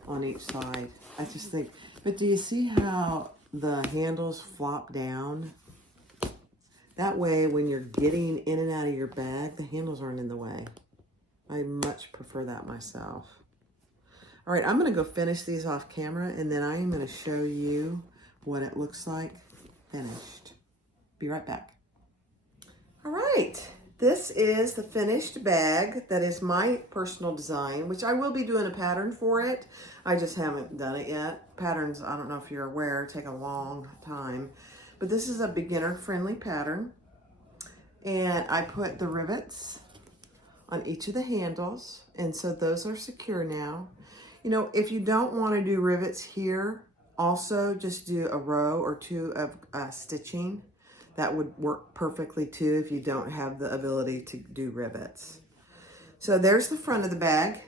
on each side. I just think, but do you see how the handles flop down? That way, when you're getting in and out of your bag, the handles aren't in the way. I much prefer that myself. All right, I'm going to go finish these off camera, and then I am going to show you what it looks like finished. Be right back. All right, this is the finished bag. That is my personal design, which I will be doing a pattern for it. I just haven't done it yet. Patterns, I don't know if you're aware, take a long time. But this is a beginner-friendly pattern. And I put the rivets on each of the handles, and so those are secure now. You know, if you don't want to do rivets here, also just do a row or two of stitching. That would work perfectly too if you don't have the ability to do rivets. So there's the front of the bag,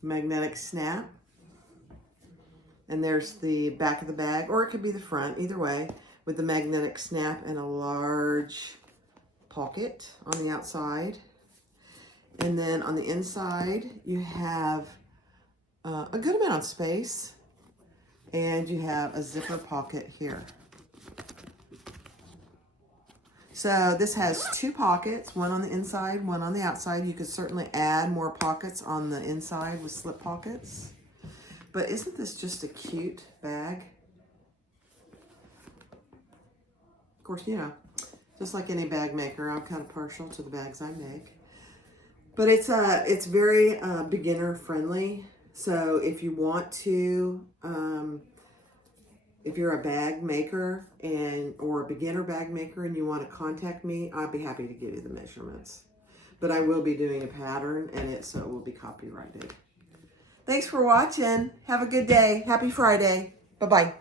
magnetic snap, and there's the back of the bag, or it could be the front, either way, with the magnetic snap and a large pocket on the outside. And then on the inside, you have a good amount of space, and you have a zipper pocket here. So this has two pockets, one on the inside, one on the outside. You could certainly add more pockets on the inside with slip pockets. But isn't this just a cute bag? Of course, you know, just like any bag maker, I'm kind of partial to the bags I make. But it's very beginner friendly. So if you want to, if you're a bag maker or a beginner bag maker and you want to contact me, I'll be happy to give you the measurements. But I will be doing a pattern, and so it will be copyrighted. Thanks for watching. Have a good day. Happy Friday. Bye-bye.